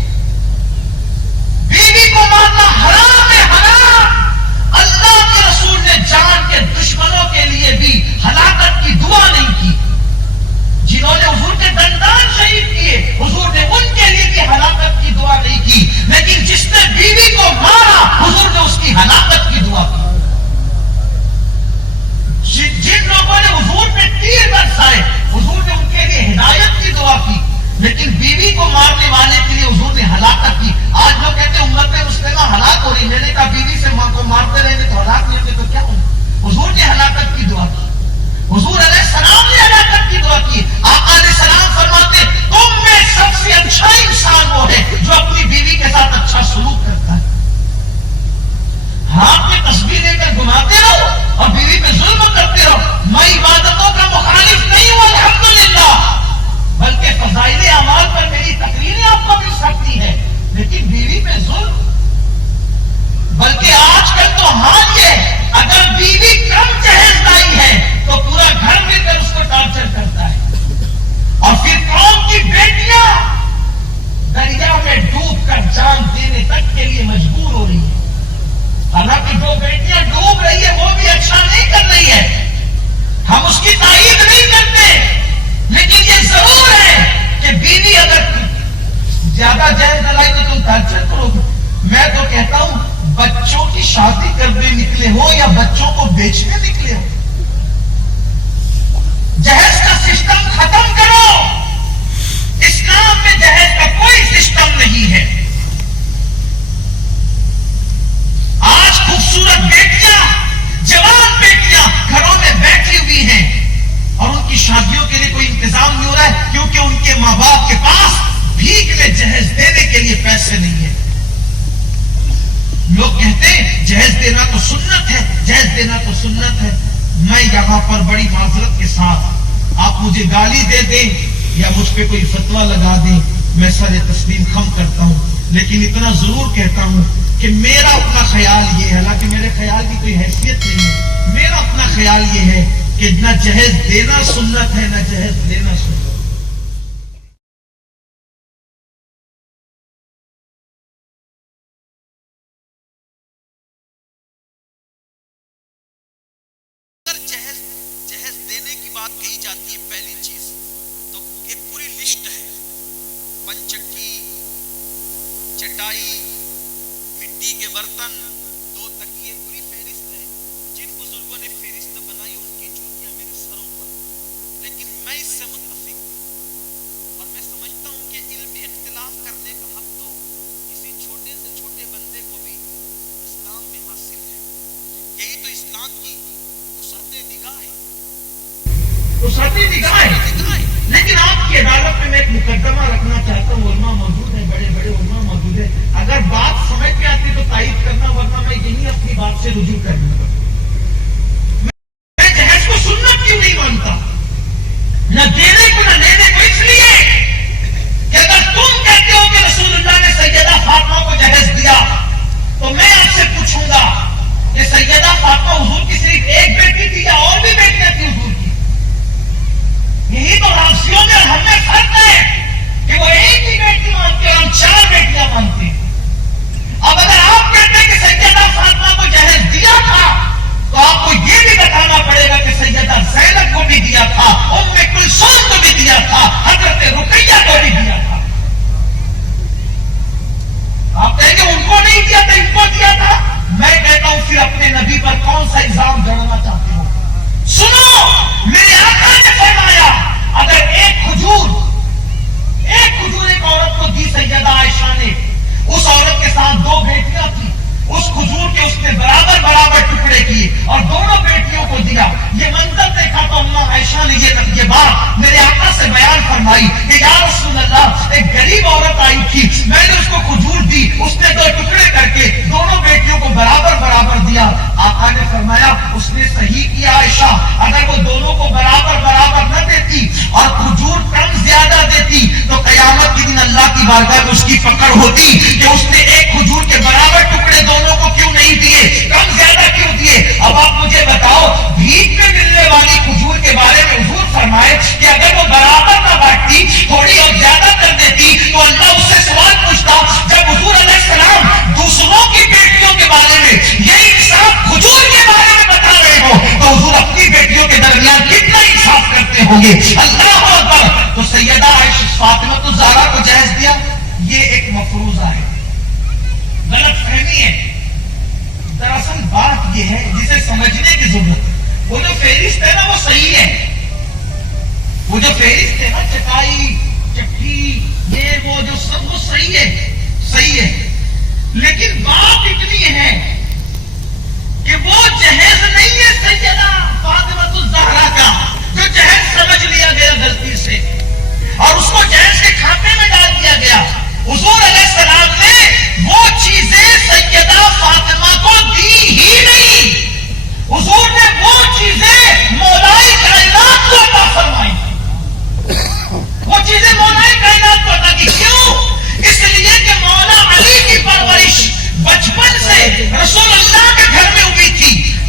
بیوی کو مارنا حرام ہے، حرام۔ اللہ کے رسول نے جان کے دشمنوں کے لیے بھی ہلاکت کی دعا نہیں کی۔ جنہوں نے حضور کے دندان شہید کیے حضور نے ان کے لیے بھی ہلاکت کی دعا نہیں کی، لیکن جس نے بیوی کو مارا حضور نے اس کی ہلاکت کی دعا کی۔ جن لوگوں نے حضور پہ تیر برسائے حضور نے ان کے لیے ہدایت کی دعا کی، لیکن بیوی کو مارنے والے کے لیے حضور نے ہلاکت کی۔ آج لوگ کہتے ہیں امت مسلمہ ہلاک ہو رہی، میں نے کہا بیوی سے ماں کو مارتے رہیں گے تو ہلاک نہیں ہوں گے تو کیا ہوں؟ حضور نے ہلاکت کی دعا کی۔ حضور علیہ السلام نے اللہ تک کی دعا کی. آقا علیہ السلام فرماتے تم میں سب سے اچھا انسان وہ ہے جو اپنی بیوی کے ساتھ اچھا سلوک کرتا ہے. ہاتھ میں تسبیح لے کر گھماتے رہو اور بیوی پہ ظلم کرتے رہو. میں عبادتوں کا مخالف نہیں ہوں الحمدللہ، بلکہ فضائل اعمال پر میری تقریریں آپ کو مل سکتی ہے، لیکن بیوی پہ ظلم. بلکہ آج کل تو حال یہ اگر بیوی کم جہیز لائی ہے تو پورا گھر مل کر اس کو ٹارچر کرتا ہے، اور پھر قوم کی بیٹیاں دریا میں ڈوب کر جان دینے تک کے لیے مجبور ہو رہی ہیں. حالانکہ جو بیٹیاں ڈوب رہی ہے وہ بھی اچھا نہیں کر رہی ہے، ہم اس کی تائید نہیں کرتے، لیکن یہ ضرور ہے کہ بیوی اگر زیادہ جہیز نہ لائی تو تم ٹارچر کرو گے. میں تو کہتا ہوں بچوں کی شادی کرنے نکلے ہو یا بچوں کو بیچنے نکلے ہو، جہیز کا سسٹم ختم کرو. اسلام میں جہیز کا کوئی سسٹم نہیں ہے. آج خوبصورت بیٹیاں، جوان بیٹیاں گھروں میں بیٹھی ہوئی ہیں اور ان کی شادیوں کے لیے کوئی انتظام نہیں ہو رہا ہے کیونکہ ان کے ماں باپ کے پاس بھیک میں جہیز دینے کے لیے پیسے نہیں ہیں. لوگ کہتے ہیں جہیز دینا تو سنت ہے، جہیز دینا تو سنت ہے. میں یہاں پر بڑی معذرت کے ساتھ، آپ مجھے گالی دے دیں یا مجھ پہ کوئی فتویٰ لگا دیں، میں سر تسلیم خم کرتا ہوں، لیکن اتنا ضرور کہتا ہوں کہ میرا اپنا خیال یہ ہے، حالانکہ میرے خیال کی کوئی حیثیت نہیں ہے، میرا اپنا خیال یہ ہے کہ نہ جہیز دینا سنت ہے نہ جہیز لینا سنت. جہیز دینے کی بات کہی جاتی ہے، پہلی چیز تو ایک پوری لسٹ ہے، پنچکی، چٹائی، مٹی کے برتن، 2 تکیے، پوری فہرست ہے. جن بزرگوں نے فہرست بنائی ان کی جوتیاں میرے سروں پر، لیکن میں اس سے متفق ہوں اور میں سمجھتا ہوں کہ علمی اختلاف کرنے کا حق تو کسی چھوٹے سے چھوٹے بندے کو بھی اسلام میں حاصل ہے. یہی تو اسلام کی وسعت نگاہ ہے. لیکن آپ کی عدالت میں ایک مقدمہ رکھنا چاہتا ہوں. علماء موجود ہیں، بڑے بڑے علماء موجود ہیں، اگر بات سمجھ میں آتی تو تائید کرنا، ورنہ میں یہی اپنی بات سے رجوع کروں گا. میں جہیز کو سنت کیوں نہیں مانتا، نہ دینے کو نہ لینے کو، اس لیے کہ اگر تم کہتے ہو کہ رسول اللہ نے سیدہ فاطمہ کو جہیز دیا تو میں آپ سے پوچھوں گا کہ سیدہ فاطمہ حضور کی صرف ایک بیٹی تھی یا اور بھی بیٹیاں تھی حضور کی؟ یہی تو راسیوں میں ہم میں فرق ہے کہ وہ ایک ہی بیٹی مانتے اور ہم 4 بیٹیاں مانتے. اب اگر آپ کہتے ہیں کہ سیدہ فاطمہ کو جہیز دیا تھا تو آپ کو یہ بھی بتانا پڑے گا کہ سیدہ زینب کو بھی دیا تھا، ام کلثوم کو بھی دیا تھا، حضرت رقیہ کو بھی دیا تھا. آپ کہیں گے ان کو نہیں دیا تھا ان کو دیا تھا. میں کہتا ہوں پھر اپنے نبی پر کون سا الزام جڑنا چاہتے ہو؟ سنو، میرے آقا نے فرمایا اگر ایک کھجور ایک عورت کو دی سیدہ عائشہ نے، اس عورت کے ساتھ 2 بیٹیاں تھی، اس کھجور کے اس نے برابر ٹکڑے کیے اور دونوں بیٹیوں کو دیا. یہ منظر دیکھا تو اماں عائشہ نے یہ بات میرے آقا سے بیان فرمائی کہ یا رسول اللہ، ایک غریب عورت آئی تھی، میں نے اس کو کھجور دی، اس نے 2 ٹکڑے کر کے دونوں بیٹیوں کو برابر دیا. آقا نے فرمایا اس نے صحیح کیا عائشہ، اگر وہ دونوں کو برابر نہ دیتی اور کھجور کم زیادہ دیتی تو قیامت کے دن اللہ کی بارگاہ میں اس کی پکڑ ہوتی کہ اس نے ایک کھجور کے برابر ٹکڑے دونوں کو کیوں نہیں دیے، کم زیادہ کیوں دیے. اب آپ مجھے بتاؤ، بھیک میں ملنے والی کھجور کے بارے میں حضور فرمائے کہ اگر وہ برابر نہ بانٹتی، تھوڑی اور زیادہ کر دیتی تو اللہ اس سے سوال پوچھتا. جب حضور علیہ السلام دوسروں کی بیٹیوں کے بارے میں یہ انصاف کھجور کے بارے میں بتا رہے ہو تو حضور اپنی بیٹیوں کے درمیان کتنا انصاف کرتے ہوں گے. اللہ اکبر. تو سیدہ عائشہ فاطمہ الزہرا کو جہیز دیا، یہ ایک مفروضہ ہے، غلط فہمی ہے. دراصل بات یہ ہے جسے سمجھنے کی ضرورت ہے. وہ جو فہرست ہے نا وہ صحیح ہے، وہ جو فہرست ہے نا چٹائی، چٹھی، یہ وہ جو سب وہ صحیح ہے، لیکن بات اتنی ہے کہ وہ جہیز نہیں ہے سیدہ فاطمہ الزہرا کا.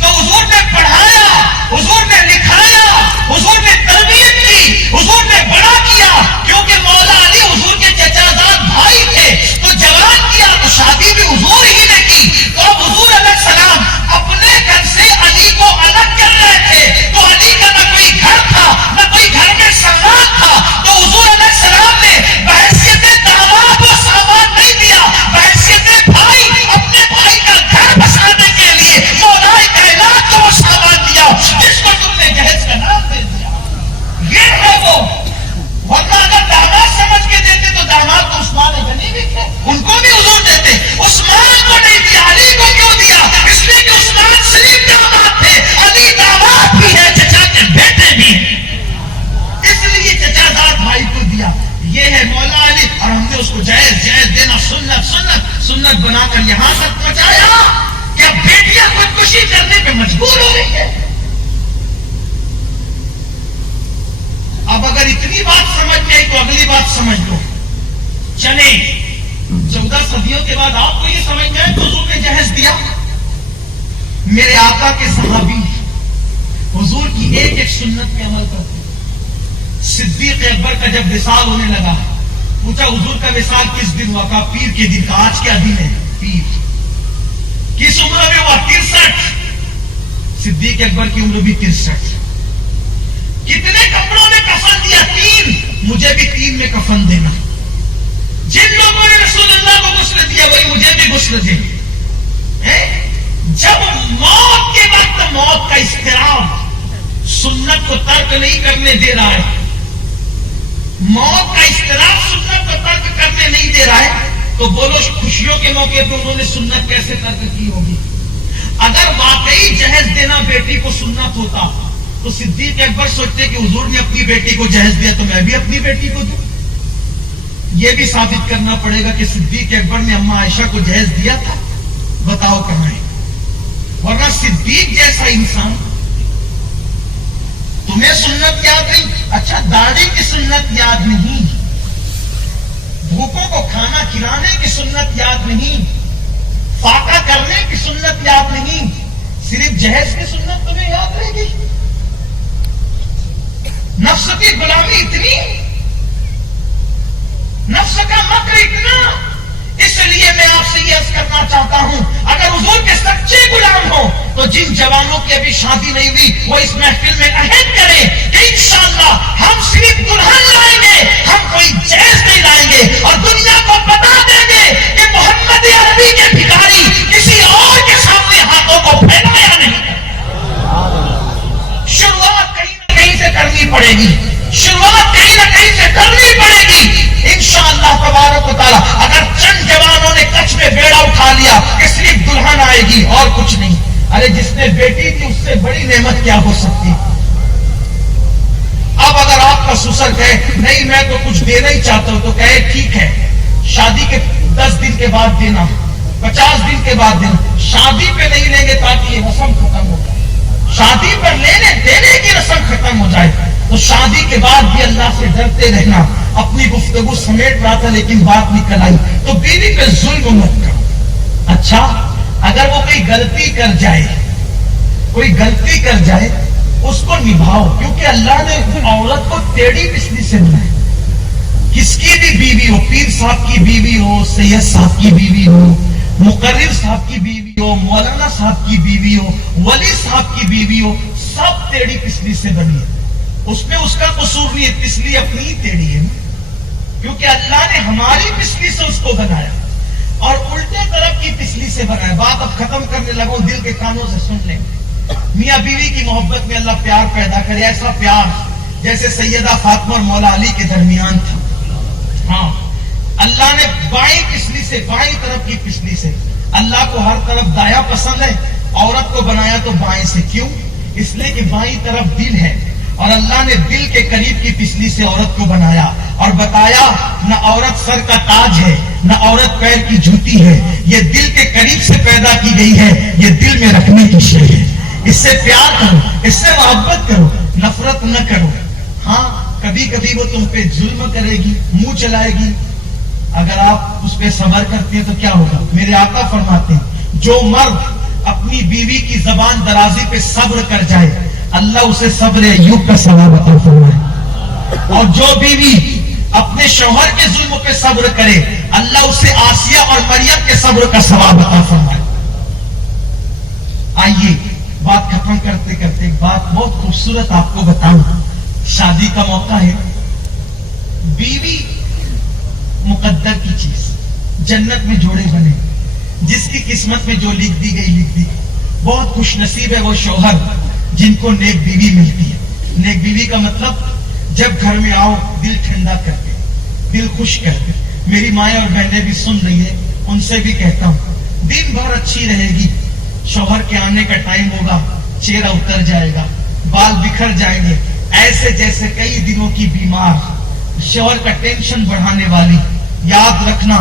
تو حضور نے پڑھایا، حضور نے لکھایا، حضور نے تربیت کی، حضور نے بڑا کیا، کیونکہ مولا علی حضور کے چچا زاد بھائی تھے، تو جوان کیا تو شادی بھی حضور ہی نے کی۔ تو اب حضور علیہ السلام اپنے گھر سے علی کو الگ کر رہے تھے، تو علی کا نہ کوئی گھر تھا نہ کوئی گھر میں سامان تھا، تو حضور علیہ السلام نے بحیثیت داماد وہ سامان نہیں دیا، بحیثیت بھائی اپنے بھائی کا گھر بسانے کے لیے مولا کائنات کو وہ سامان دیا جس کو تم نے جہیز کا نام دے دیا۔ یہ ہے وہ، ورنہ اگر داماد سمجھ کے دیتے تو داماد تو عثمان غنی بھی تھے، ان کو بھی حضور دیتے، عثمان کو نہیں دیا، علی کو کیوں دیا؟ اس لیے کہ عثمان صرف داماد تھے، علی داماد بھی ہے، چچا کے بیٹے بھی ہیں، اس لیے چچا زاد بھائی کو دیا۔ یہ ہے مولا علی، اور ہم نے اس کو جائز دینا سنت بنا کر یہاں تک پہنچایا کہ اب بیٹیاں خودکشی کرنے پہ مجبور ہو رہی ہے۔ اب اگر اتنی بات سمجھ میں آئی تو اگلی بات سمجھ لو، چلے 14 صدیوں کے بعد آپ کو یہ سمجھ میں آئے تو حضور نے جہیز دیا۔ میرے آقا کے صحابی حضور کی ایک ایک سنت پہ عمل کرتے۔ صدیق اکبر کا جب وصال ہونے لگا، پوچھا حضور کا وصال کس دن ہوا؟ کہا پیر کے دن۔ کا آج کیا دن ہے؟ پیر۔ کس عمر میں ہوا؟ 63۔ صدیق اکبر کی عمر بھی 63۔ کتنے کپڑوں میں کفن دیا؟ 3۔ مجھے بھی 3 میں کفن دینا۔ جن لوگوں نے رسول اللہ کو غسل دیا وہی مجھے بھی غسل دے۔ جب موت کے وقت موت کا اضطراب سنت کو ترک نہیں کرنے دے رہا ہے، موت کا اضطراب سنت کو ترک کرنے نہیں دے رہا ہے، تو بولو خوشیوں کے موقع پہ انہوں نے سنت کیسے ترک کی ہوگی؟ اگر واقعی جہیز دینا بیٹی کو سنت ہوتا تو صدیق اکبر سوچتے کہ حضور نے اپنی بیٹی کو جہیز دیا تو میں بھی اپنی بیٹی کو دوں۔ یہ بھی ثابت کرنا پڑے گا کہ صدیق اکبر نے اماں عائشہ کو جہیز دیا تھا، بتاؤ کہاں ہے؟ ورنہ صدیق جیسا انسان، تمہیں سنت یاد نہیں؟ اچھا داڑھی کی سنت یاد نہیں، بھوکوں کو کھانا کھلانے کی سنت یاد نہیں، فاقہ کرنے کی سنت یاد نہیں، صرف جہیز کی سنت تمہیں یاد رہے گی؟ نفس کی غلامی اتنی، نفس کا مکر اتنا۔ اس لیے میں آپ سے یہ عرض کرنا چاہتا ہوں، اگر حضور کے سچے غلام ہو تو جن جوانوں کی ابھی شادی نہیں ہوئی وہ اس محفل میں عہد کریں کہ انشاءاللہ ہم صرف دلہن لائیں گے، ہم کوئی جہیز نہیں لائیں گے، اور دنیا کو بتا دیں گے کہ محمد عربی کے بھکاری کسی اور کے سامنے ہاتھوں کو پھیلایا نہیں۔ شروعات کہیں نہ کہیں سے کرنی پڑے گی، شروعات کہیں نہ کہیں سے کرنی پڑے گی انشاءاللہ تبارک و تعالی۔ اگر چند جوانوں نے کچھ میں بیڑا اٹھا لیا کہ صرف دلہن آئے گی اور کچھ نہیں، ارے جس نے بیٹی تھی اس سے بڑی نعمت کیا ہو سکتی؟ اب اگر آپ کا سسر کہے نہیں میں تو کچھ دینا ہی چاہتا ہوں تو کہے ٹھیک ہے، شادی کے 10 دن کے بعد دینا، 50 دن کے بعد دینا، شادی پہ نہیں لیں گے تاکہ یہ رسم ختم ہو جائے، شادی پر لینے دینے کی رسم ختم ہو جائے، تو شادی کے بعد بھی اللہ سے ڈرتے رہنا۔ اپنی گفتگو سمیٹ رہا تھا لیکن بات نکل آئی، تو بیوی پہ ظلم مت کرو۔ اچھا اگر وہ کوئی غلطی کر جائے، کوئی غلطی کر جائے اس کو نبھاؤ، کیونکہ اللہ نے عورت کو ٹیڑھی پسلی سے بنایا۔ کس کی بھی بیوی ہو، پیر صاحب کی بیوی ہو، سید صاحب کی بیوی ہو، مقرر صاحب کی بیوی ہو، مولانا صاحب کی بیوی ہو، ولی صاحب کی بیوی ہو، سب ٹیڑھی پسلی سے بنی ہے۔ اس میں اس کا قصور نہیں ہے، پسلی اپنی ہی ٹیڑھی ہے، کیونکہ اللہ نے ہماری پسلی سے اس کو بنایا اور الٹے طرف کی پسلی سے بنایا۔ بات اب ختم کرنے لگا، دل کے کانوں سے سن لیں۔ میاں بیوی کی محبت میں اللہ پیار پیدا کرے، ایسا پیار جیسے سیدہ فاطمہ اور مولا علی کے درمیان تھا۔ ہاں اللہ نے بائیں پسلی سے، بائیں طرف کی پسلی سے، اللہ کو ہر طرف دایاں پسند ہے، عورت کو بنایا تو بائیں سے۔ کیوں؟ اس لیے کہ بائیں طرف دل ہے، اور اللہ نے دل کے قریب کی پسلی سے عورت کو بنایا اور بتایا نہ عورت سر کا تاج ہے نہ عورت پیر کی جوتی ہے، یہ دل کے قریب سے پیدا کی گئی ہے، یہ دل میں رکھنے کی شے ہے۔ اس سے پیار کرو، اس سے محبت کرو، نفرت نہ کرو۔ ہاں کبھی کبھی وہ تم پہ ظلم کرے گی، منہ چلائے گی، اگر آپ اس پہ صبر کرتے ہیں تو کیا ہوگا؟ میرے آقا فرماتے ہیں جو مرد اپنی بیوی کی زبان درازی پہ صبر کر جائے اللہ اسے صبر ایوب کا ثواب عطا فرمائے، اور جو بیوی اپنے شوہر کے ظلم پہ صبر کرے اللہ اسے آسیہ اور مریم کے صبر کا ثواب عطا فرمائے۔ آئیے بات ختم کرتے کرتے ایک بات بہت خوبصورت آپ کو بتاؤں، شادی کا موقع ہے، بیوی مقدر کی چیز، جنت میں جوڑے بنے، جس کی قسمت میں جو لکھ دی گئی لکھ دی گئی۔ بہت خوش نصیب ہے وہ شوہر جن کو نیک بیوی ملتی ہے۔ نیک بیوی کا مطلب جب گھر میں آؤ دل ٹھنڈا کر کے، دل خوش کر کے۔ میری مائیں اور بہنیں بھی سن رہی ہے، ان سے بھی کہتا ہوں دن بھر اچھی رہے گی، شوہر کے آنے کا ٹائم ہوگا چہرہ اتر جائے گا، بال بکھر جائیں گے، ایسے جیسے کئی دنوں کی بیمار، شوہر کا ٹینشن بڑھانے والی۔ یاد رکھنا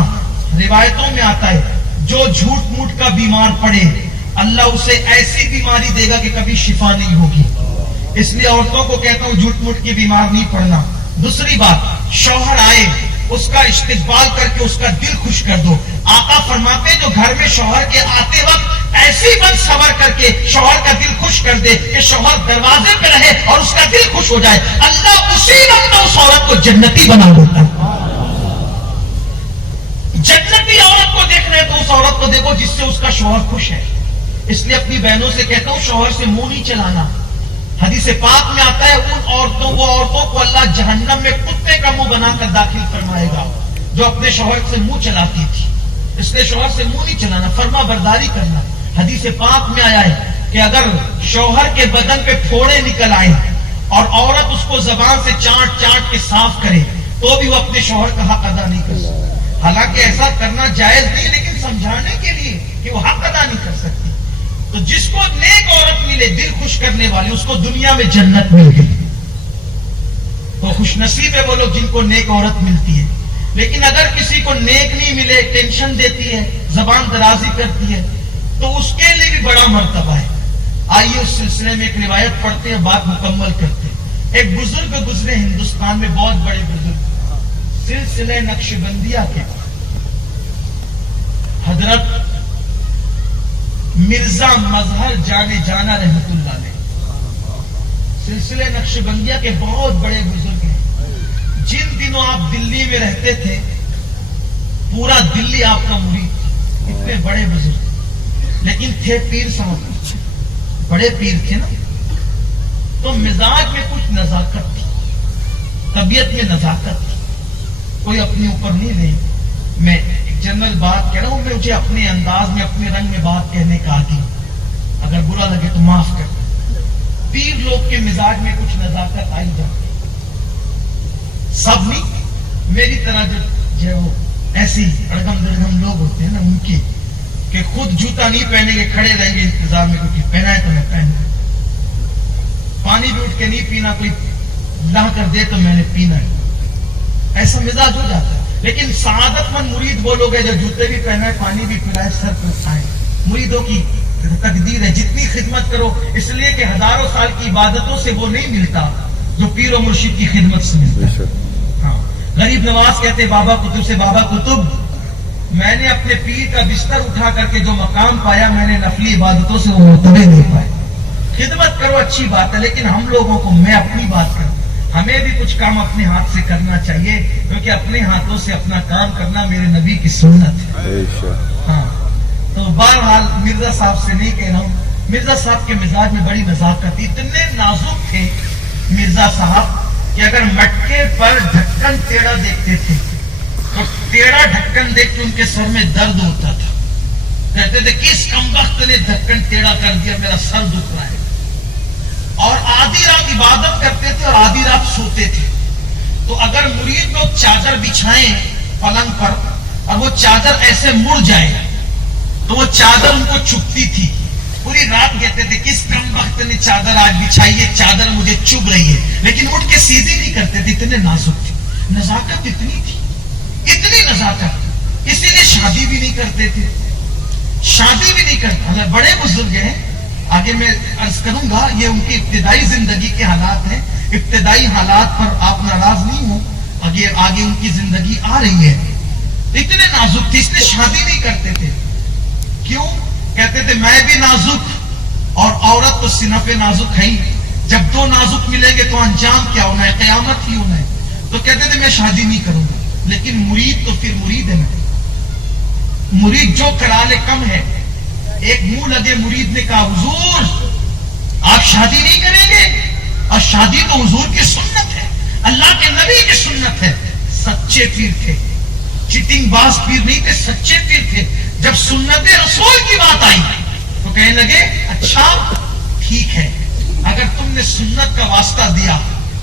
روایتوں میں آتا ہے جو جھوٹ موٹ کا بیمار پڑے اللہ اسے ایسی بیماری دے گا کہ کبھی شفا نہیں ہوگی۔ اس لیے عورتوں کو کہتا ہوں جھوٹ موٹ کی بیمار نہیں پڑنا۔ دوسری بات، شوہر آئے اس کا استقبال کر کے اس کا دل خوش کر دو۔ آقا فرماتے جو گھر میں شوہر کے آتے وقت ایسی بد صبر کر کے شوہر کا دل خوش کر دے کہ شوہر دروازے پہ رہے اور اس کا دل خوش ہو جائے اللہ اسی وقت اس عورت کو جنتی بنا دیتا ہے۔ جنتی عورت کو دیکھ رہے تو اس عورت کو دیکھو جس سے اس کا شوہر خوش ہے۔ اس لیے اپنی بہنوں سے کہتا ہوں شوہر سے منہ نہیں چلانا۔ حدیث پاک میں آتا ہے ان عورتوں کو اللہ جہنم میں کتے کا منہ بنا کر داخل فرمائے گا جو اپنے شوہر سے منہ چلاتی تھی۔ اس لیے شوہر سے منہ نہیں چلانا، فرما برداری کرنا۔ حدیث پاک میں آیا ہے کہ اگر شوہر کے بدن پہ پھوڑے نکل آئے اور عورت اس کو زبان سے چاٹ چاٹ کے صاف کرے تو بھی وہ اپنے شوہر کا حق ادا نہیں کر سکتی۔ حالانکہ ایسا کرنا جائز نہیں، لیکن سمجھانے کے لیے کہ وہ حق ادا نہیں کر سکتی۔ تو جس کو نیک عورت ملے دل خوش کرنے والی اس کو دنیا میں جنت مل گئی۔ تو خوش نصیب ہے وہ لوگ جن کو نیک عورت ملتی ہے۔ لیکن اگر کسی کو نیک نہیں ملے، ٹینشن دیتی ہے، زبان درازی کرتی ہے، تو اس کے لیے بھی بڑا مرتبہ ہے۔ آئیے اس سلسلے میں ایک روایت پڑھتے ہیں، بات مکمل کرتے ہیں۔ ایک بزرگ گزرے ہندوستان میں، بہت بڑے بزرگ، سلسلہ نقش بندیہ کے حضرت مرزا مظہر جانے جانا رحمت اللہ علیہ، سلسلہ نقش بندیہ کے بہت بڑے بزرگ ہیں۔ جن دنوں آپ دلی میں رہتے تھے پورا دلی آپ کا مرید تھا، اتنے بڑے بزرگ، لیکن تھے پیر صاحب، بڑے پیر تھے نا، تو مزاج میں کچھ نزاکت تھی، طبیعت میں نزاکت تھی، کوئی اپنے اوپر نہیں لے۔ میں ایک جنرل بات کہہ رہا ہوں، مجھے اپنے انداز میں اپنے رنگ میں بات کہنے کا عادی، اگر برا لگے تو معاف کر۔ پیر لوگ کے مزاج میں کچھ نزاکت آئی جاتی، سب نہیں، میری طرح جو وہ ایسی اڑگم درگم لوگ ہوتے ہیں نا ان کی، کہ خود جوتا نہیں پہنے گے، کھڑے رہیں گے انتظار میں، کیونکہ پہنا ہے تو میں پہن لوں، پانی بھی اٹھ کے نہیں پینا، کوئی لا کر دے تو میں نے پینا ہے، ایسا مزاج ہو جاتا ہے۔ لیکن سعادت مند مرید وہ لوگ ہیں جو جوتے بھی پہنا ہے، پانی بھی پلائے، سر پر کھائے۔ مریدوں کی تقدیر ہے جتنی خدمت کرو، اس لیے کہ ہزاروں سال کی عبادتوں سے وہ نہیں ملتا جو پیر و مرشد کی خدمت سے ملتا ہے۔ ہاں، غریب نواز کہتے بابا کتب سے، بابا کتب میں نے اپنے پیر کا بستر اٹھا کر کے جو مقام پایا میں نے نفلی عبادتوں سے وہ مرتبے نہیں پائے۔ خدمت کرو اچھی بات ہے، لیکن ہم لوگوں کو، میں اپنی بات کروں، ہمیں بھی کچھ کام اپنے ہاتھ سے کرنا چاہیے، کیونکہ اپنے ہاتھوں سے اپنا کام کرنا میرے نبی کی سنت ہے۔ ہاں، تو بہرحال مرزا صاحب سے نہیں کہہ رہا ہوں، مرزا صاحب کے مزاج میں بڑی نزاکت تھی، اتنے نازک تھے مرزا صاحب کہ اگر مٹکے پر ڈھکن ٹیڑھا دیکھتے تھے تو ٹیڑھا ڈھکن دیکھ کے ان کے سر میں درد ہوتا تھا، کہتے تھے کس کمبخت نے ڈھکن ٹیڑھا کر دیا، میرا سر دکھ رہا ہے۔ اور آدھی رات عبادت کرتے تھے اور آدھی رات سوتے تھے، تو اگر مرید لوگ چادر بچھائیں پلنگ پر اور وہ چادر ایسے مڑ جائے تو وہ چادر ان کو چبھتی تھی، پوری رات کہتے تھے کس کم وقت نے چادر آج بچھائی ہے، چادر مجھے چبھ رہی ہے، لیکن اٹھ کے سیدھی نہیں کرتے تھے، اتنے نازک تھے، نزاکت اتنی تھی، اتنی نزاکت، اسی لیے شادی بھی نہیں کرتے تھے، شادی بھی نہیں کرتے۔ بڑے بزرگ ہیں، آگے میں عرض کروں گا، یہ ان کی ابتدائی زندگی کے حالات ہیں، ابتدائی حالات پر آپ ناراض نہیں ہوں، آگے ان کی زندگی آ رہی ہے۔ اتنے نازک تھے، اس لیے شادی نہیں کرتے تھے۔ کیوں؟ کہتے تھے میں بھی نازک اور عورت تو صنف نازک ہے ہی، جب دو نازک ملیں گے تو انجام کیا ہونا ہے؟ قیامت ہی ہونا ہے. تو کہتے تھے میں شادی نہیں کروں گا. لیکن مرید تو پھر مرید ہے نا، مرید جو کرا لے کم ہے. ایک منہ لگے مرید نے کہا حضور آپ شادی نہیں کریں گے؟ اور شادی تو حضور کی سنت ہے، اللہ کے نبی کی سنت ہے. سچے پیر تھے، چٹنگ باز پیر نہیں تھے، سچے پیر تھے. جب سنت رسول کی بات آئی تو کہنے لگے اچھا ٹھیک ہے، اگر تم نے سنت کا واسطہ دیا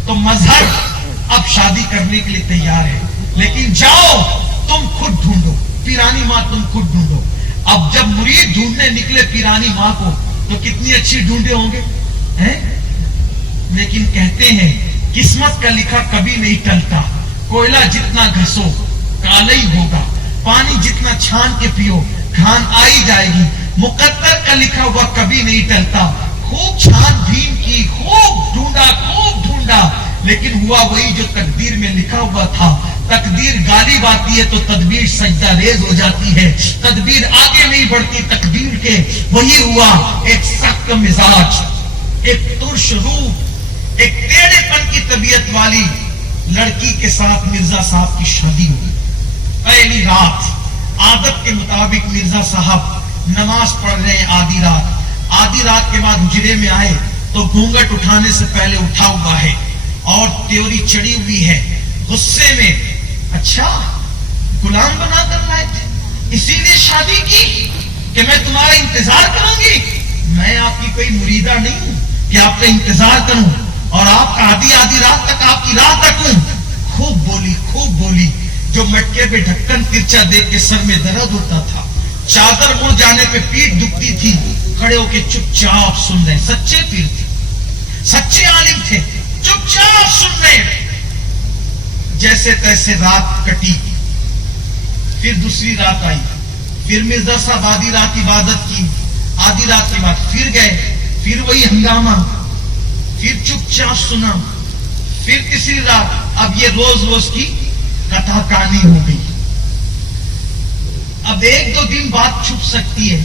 تو مذہب اب شادی کرنے کے لیے تیار ہے، لیکن جاؤ تم خود ڈھونڈو، پیرانی ماں تم خود ڈھونڈو. اب جب مرید ڈھونڈنے نکلے پیرانی ماں کو تو کتنی اچھی ڈھونڈے ہوں گے ہیں؟ لیکن کہتے ہیں قسمت کا لکھا کبھی نہیں ٹلتا. کوئلہ جتنا گھسو کالا ہی ہوگا، پانی جتنا چھان کے پیو گھان آئی جائے گی. مقدر کا لکھا ہوا کبھی نہیں ٹلتا. خوب چھان بھین کی، خوب ڈھونڈا، لیکن ہوا وہی جو تقدیر میں لکھا ہوا تھا. تقدیر غالب آتی ہے تو تدبیر سجدہ ریز ہو جاتی ہے. تدبیر آگے نہیں بڑھتی تقدیر کے. وہی ہوا، ایک سخت مزاج، ایک ترش روح، ایک ٹیڑھے پن کی طبیعت والی لڑکی کے ساتھ مرزا صاحب کی شادی ہوئی. پہلی رات عادت کے مطابق مرزا صاحب نماز پڑھ رہے ہیں آدھی رات کے بعد حجرے میں آئے تو گھونگٹ اٹھانے سے پہلے اٹھا ہوا ہے اور تیوری چڑی ہوئی ہے. غصے میں اچھا غلام بنا کر لائے تھے، اسی لیے شادی کی کہ میں تمہارا انتظار کروں گی. میں آپ کی کوئی مریدہ نہیں ہوں کہ آپ کا انتظار کروں اور آپ کا آدھی رات تک آپ کی راہ تکوں. خوب بولی. جو مٹکے پہ ڈھکن ترچا دیکھ کے سر میں درد ہوتا تھا، چادر مڑ جانے پہ پیٹ دکھتی تھی، کھڑے ہو کے چپ چاپ سن رہے. سچے پیر تھے، سچے عالم تھے، چپ چاپ سن رہے. جیسے تیسے رات کٹی. پھر دوسری رات آئی، پھر مرزا صاحب آدھی رات عبادت کی. آدھی رات کے بعد پھر گئے، پھر وہی ہنگامہ، پھر چپ چاپ سنا. پھر تیسری رات. اب یہ روز کی کتھا کہانی ہو گئی. اب ایک دو دن بات چھپ سکتی ہے،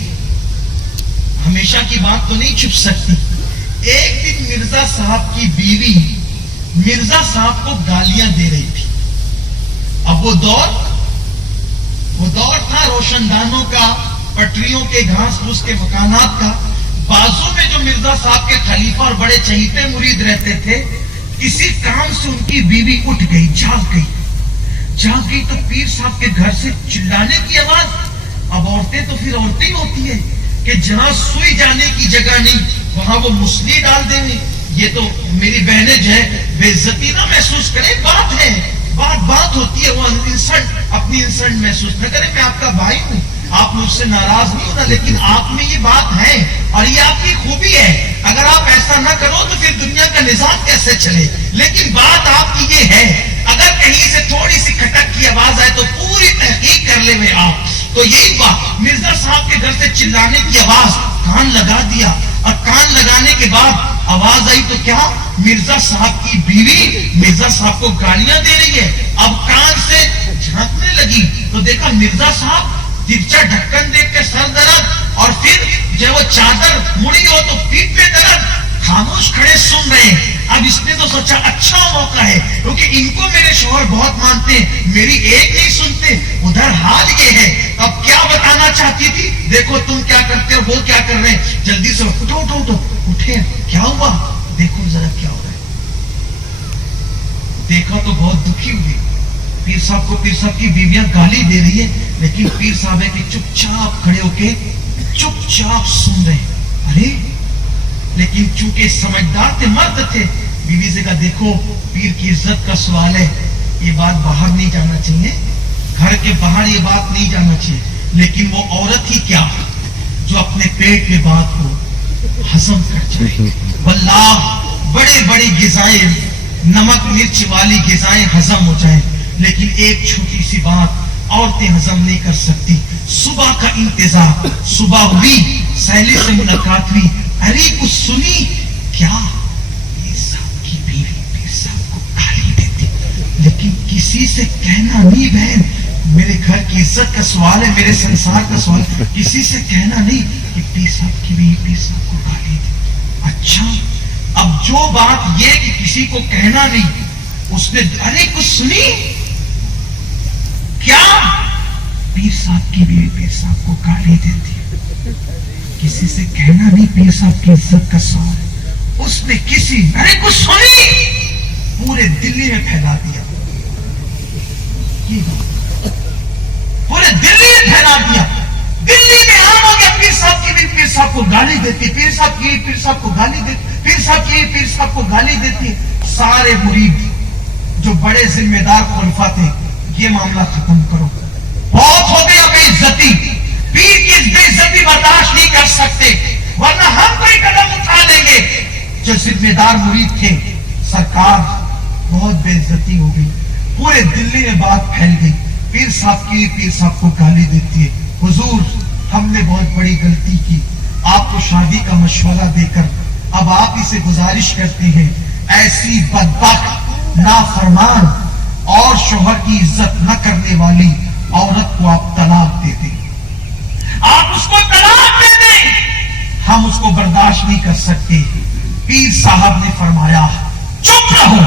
ہمیشہ کی بات تو نہیں چھپ سکتی. ایک دن مرزا صاحب کی بیوی مرزا صاحب کو گالیاں دے رہی تھی. اب وہ دور تھا روشن دانوں کا، پٹریوں کے، گھاس پھوس کے مکانات کا. بازو میں جو مرزا صاحب کے خلیفہ اور بڑے چہیتے مرید رہتے تھے، کسی کام سے ان کی بیوی اٹھ گئی، جاگ گئی تو پیر صاحب کے گھر سے چلانے کی آواز. اب عورتیں تو پھر عورتیں ہی ہوتی ہیں کہ جہاں سوئی جانے کی جگہ نہیں وہاں وہ مسلی ڈال دیں گے. یہ تو میری بہنیں جو ہے بے عزتی نہ محسوس کریں، بات ہے، بات ہوتی ہے. وہ اپنی انسلٹ محسوس نہ کریں. میں آپ کا بھائی ہوں، آپ مجھ سے ناراض نہیں ہونا، لیکن آپ میں یہ بات ہے اور یہ آپ کی خوبی ہے. اگر آپ ایسا نہ کرو تو پھر دنیا کا نظام کیسے چلے. لیکن بات آپ کی یہ ہے، اگر کہیں سے تھوڑی سی کھٹک کی آواز آئے تو پوری تحقیق کر لے میں آپ. تو یہی بات، مرزا صاحب کے گھر سے چلانے کی آواز، کان لگا دیا. اور کان لگانے کے بعد آواز آئی تو کیا؟ مرزا صاحب کی بیوی مرزا صاحب کو گالیاں دے رہی ہے. اب کان سے جھانکنے لگی تو دیکھا مرزا صاحب ترچا ڈھکن دیکھ کے سر درد، اور پھر جب وہ چادر مڑی ہو تو پیٹ پہ درد. خاموش کھڑے سن رہے ہیں. اب اس نے تو سوچا اچھا موقع ہے، کیونکہ ان کو میرے شوہر بہت مانتے ہیں، میری ایک نہیں سنتے. ادھر حال یہ ہے. اب کیا بتانا چاہتی تھی؟ دیکھو تم کیا کرتے ہو، وہ کیا کر رہے ہیں. جلدی سے اٹھو اٹھے. کیا ہوا؟ دیکھو ذرا کیا ہو رہا ہے. دیکھا تو بہت دکھی ہوئی. پیر صاحب کی بیویاں گالی دے رہی ہے، لیکن پیر صاحب ہے کہ چپ چاپ کھڑے ہو کے چپ چاپ سن رہے. ارے لیکن چونکہ سمجھدار تھے، مرد تھے، بیوی سے کہا دیکھو پیر کی عزت کا سوال ہے، یہ بات باہر نہیں جانا چاہیے، گھر کے باہر یہ بات نہیں جانا چاہیے. لیکن وہ عورت ہی کیا جو اپنے پیٹ میں بات کو ہضم کر جائے. واللہ بڑی غذائیں، نمک مرچ والی غذائیں ہضم ہو جائیں، لیکن ایک چھوٹی سی بات عورتیں ہضم نہیں کر سکتی. صبح کا انتظار، صبح ہوئی، سہیلی سے ملاقات ہوئی. ارے کچھ سنی کیا؟ پیر صاحب کی بیوی پیر صاحب کو گالی دیتی، لیکن کسی سے کہنا نہیں بہن، میرے گھر کی عزت کا سوال ہے, میرے سنسار کا سوال. کسی سے کہنا نہیں کہ پیر صاحب کی بھی پیر صاحب کو گالی دی. اچھا, اب جو بات یہ کہ کسی کو کہنا نہیں, اس نے ارے کچھ سنی کیا, پیر صاحب کی بھی پیر صاحب کو گالی دیتی ہے. کسی سے کہنا نہیں پیر صاحب کی عزت کا سوال ہے. اس نے کسی ارے کچھ سنی, پورے دلی میں پھیلا دیا. پورے دلی میں پھیلا دیا. دلی میں عام ہو گیا پیر صاحب کی بھی پیر صاحب کو گالی دیتی, پیر صاحب کی پیر صاحب کو گالی دیتی, پیر صاحب کی پیر صاحب کو گالی دیتی. سارے مرید جو بڑے ذمہ دار خلفاء تھے, یہ معاملہ ختم کرو, بہت ہو گیا بے عزتی. پیر کی بے عزتی برداشت نہیں کر سکتے, ورنہ ہم کوئی قدم اٹھا دیں گے. جو ذمہ دار مرید تھے, سرکار بہت بے عزتی ہو گئی, پورے دلی میں بات پھیل گئی. پیر صاحب کی پیر صاحب کو گالی دیتی ہے. حضور, ہم نے بہت بڑی غلطی کی, آپ کو شادی کا مشورہ دے کر اب آپ اسے گزارش کرتے ہیں, ایسی بدبخت, نافرمان اور شوہر کی عزت نہ کرنے والی عورت کو آپ طلاق دے دیں, آپ اس کو طلاق دے دیں, ہم اس کو برداشت نہیں کر سکتے. پیر صاحب نے فرمایا چپ رہو,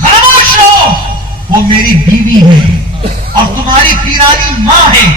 خاموش رہو, وہ میری بیوی ہے اور تمہاری پیرانی ماں ہے.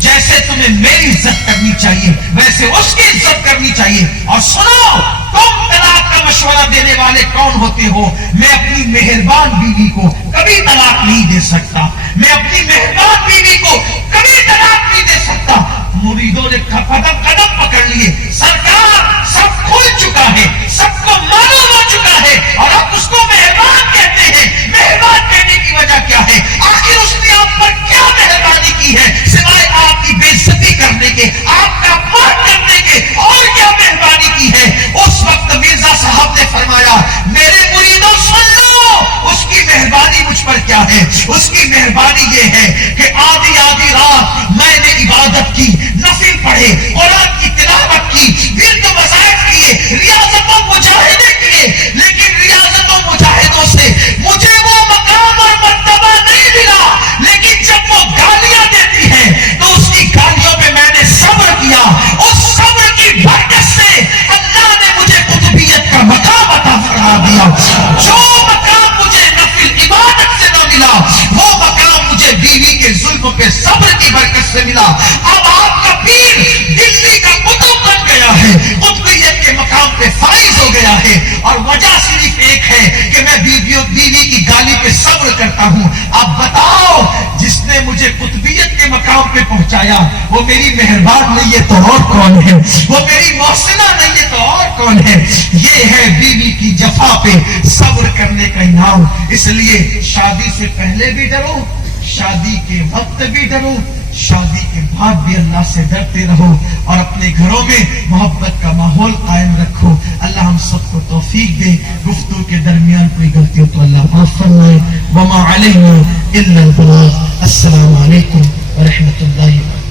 جیسے تمہیں میری عزت کرنی چاہیے ویسے اس کی عزت کرنی چاہیے. اور سنو, تم طلاق کا مشورہ دینے والے کون ہوتے ہو؟ میں اپنی مہربان بیوی کو کبھی طلاق نہیں دے سکتا, میں اپنی مہربان بیوی کو کبھی طلاق نہیں دے سکتا. مریدوں نے قدم قدم پکڑ لیے, سرکار سب کھل چکا ہے, سب کو معلوم ہو چکا ہے, اور اب اس کو مہربان کہتے ہیں. مہربان کہنے کی وجہ کیا ہے؟ آخر اس نے آپ پر کیا مہربانی کی ہے سوائے آپ کی بے عزتی کرنے کے, آپ کا اپمان کرنے کے, اور کیا مہربانی کی ہے؟ اس وقت مرزا صاحب نے فرمایا میرے مریدوں سن لو, اس کی مہربانی مجھ پر کیا ہے؟ اس کی مہربانی یہ ہے کہ آدھی آدھی رات میں نے عبادت کی, نفل پڑھے, قرآن کی تلاوت کی, ورد و وظائف کیے, ریاضت و مجاہدے کیے, لیکن ریاضت و مجاہدوں سے مجھے وہ مقام اور مرتبہ نہیں ملا. لیکن جب وہ گالیاں دیتی ہے تو اس کی گالیوں پہ میں نے صبر کیا, اس صبر کی برکت سے اللہ نے مجھے قطبیت کا مقام عطا فرما دیا. جو مقام مجھے نفل عبادت سے نہ ملا, وہ مقام مجھے بیوی کے ظلم پہ صبر کی برکت سے ملا. اب آپ کا پیر دلی کا قطب بن گیا ہے, قطبیت کے مقام پہ فائز ہو گیا ہے, اور وجہ صرف ایک ہے کہ میں بیوی کی گالی پہ صبر کرتا ہوں. اب بتاؤ, جس نے مجھے قطبیت کے مقام پہ پہنچایا وہ میری مہربان نہیں ہے تو اور کون ہے؟ وہ میری محسنہ نہیں ہے تو اور کون ہے؟ یہ ہے بیوی کی جفا پہ صبر کرنے کا انعام. اس لیے شادی سے پہلے بھی ڈرو, شادی کے وقت بھی ڈرو, شادی کے بعد بھی اللہ سے ڈرتے رہو, اور اپنے گھروں میں محبت کا ماحول قائم رکھو. اللہ ہم سب کو توفیق دے. گفتگو کے درمیان کوئی غلطی ہو تو اللہ معاف فرمائے. وما علینا الا البلاغ. السلام علیکم ورحمۃ اللہ وبرکاتہ.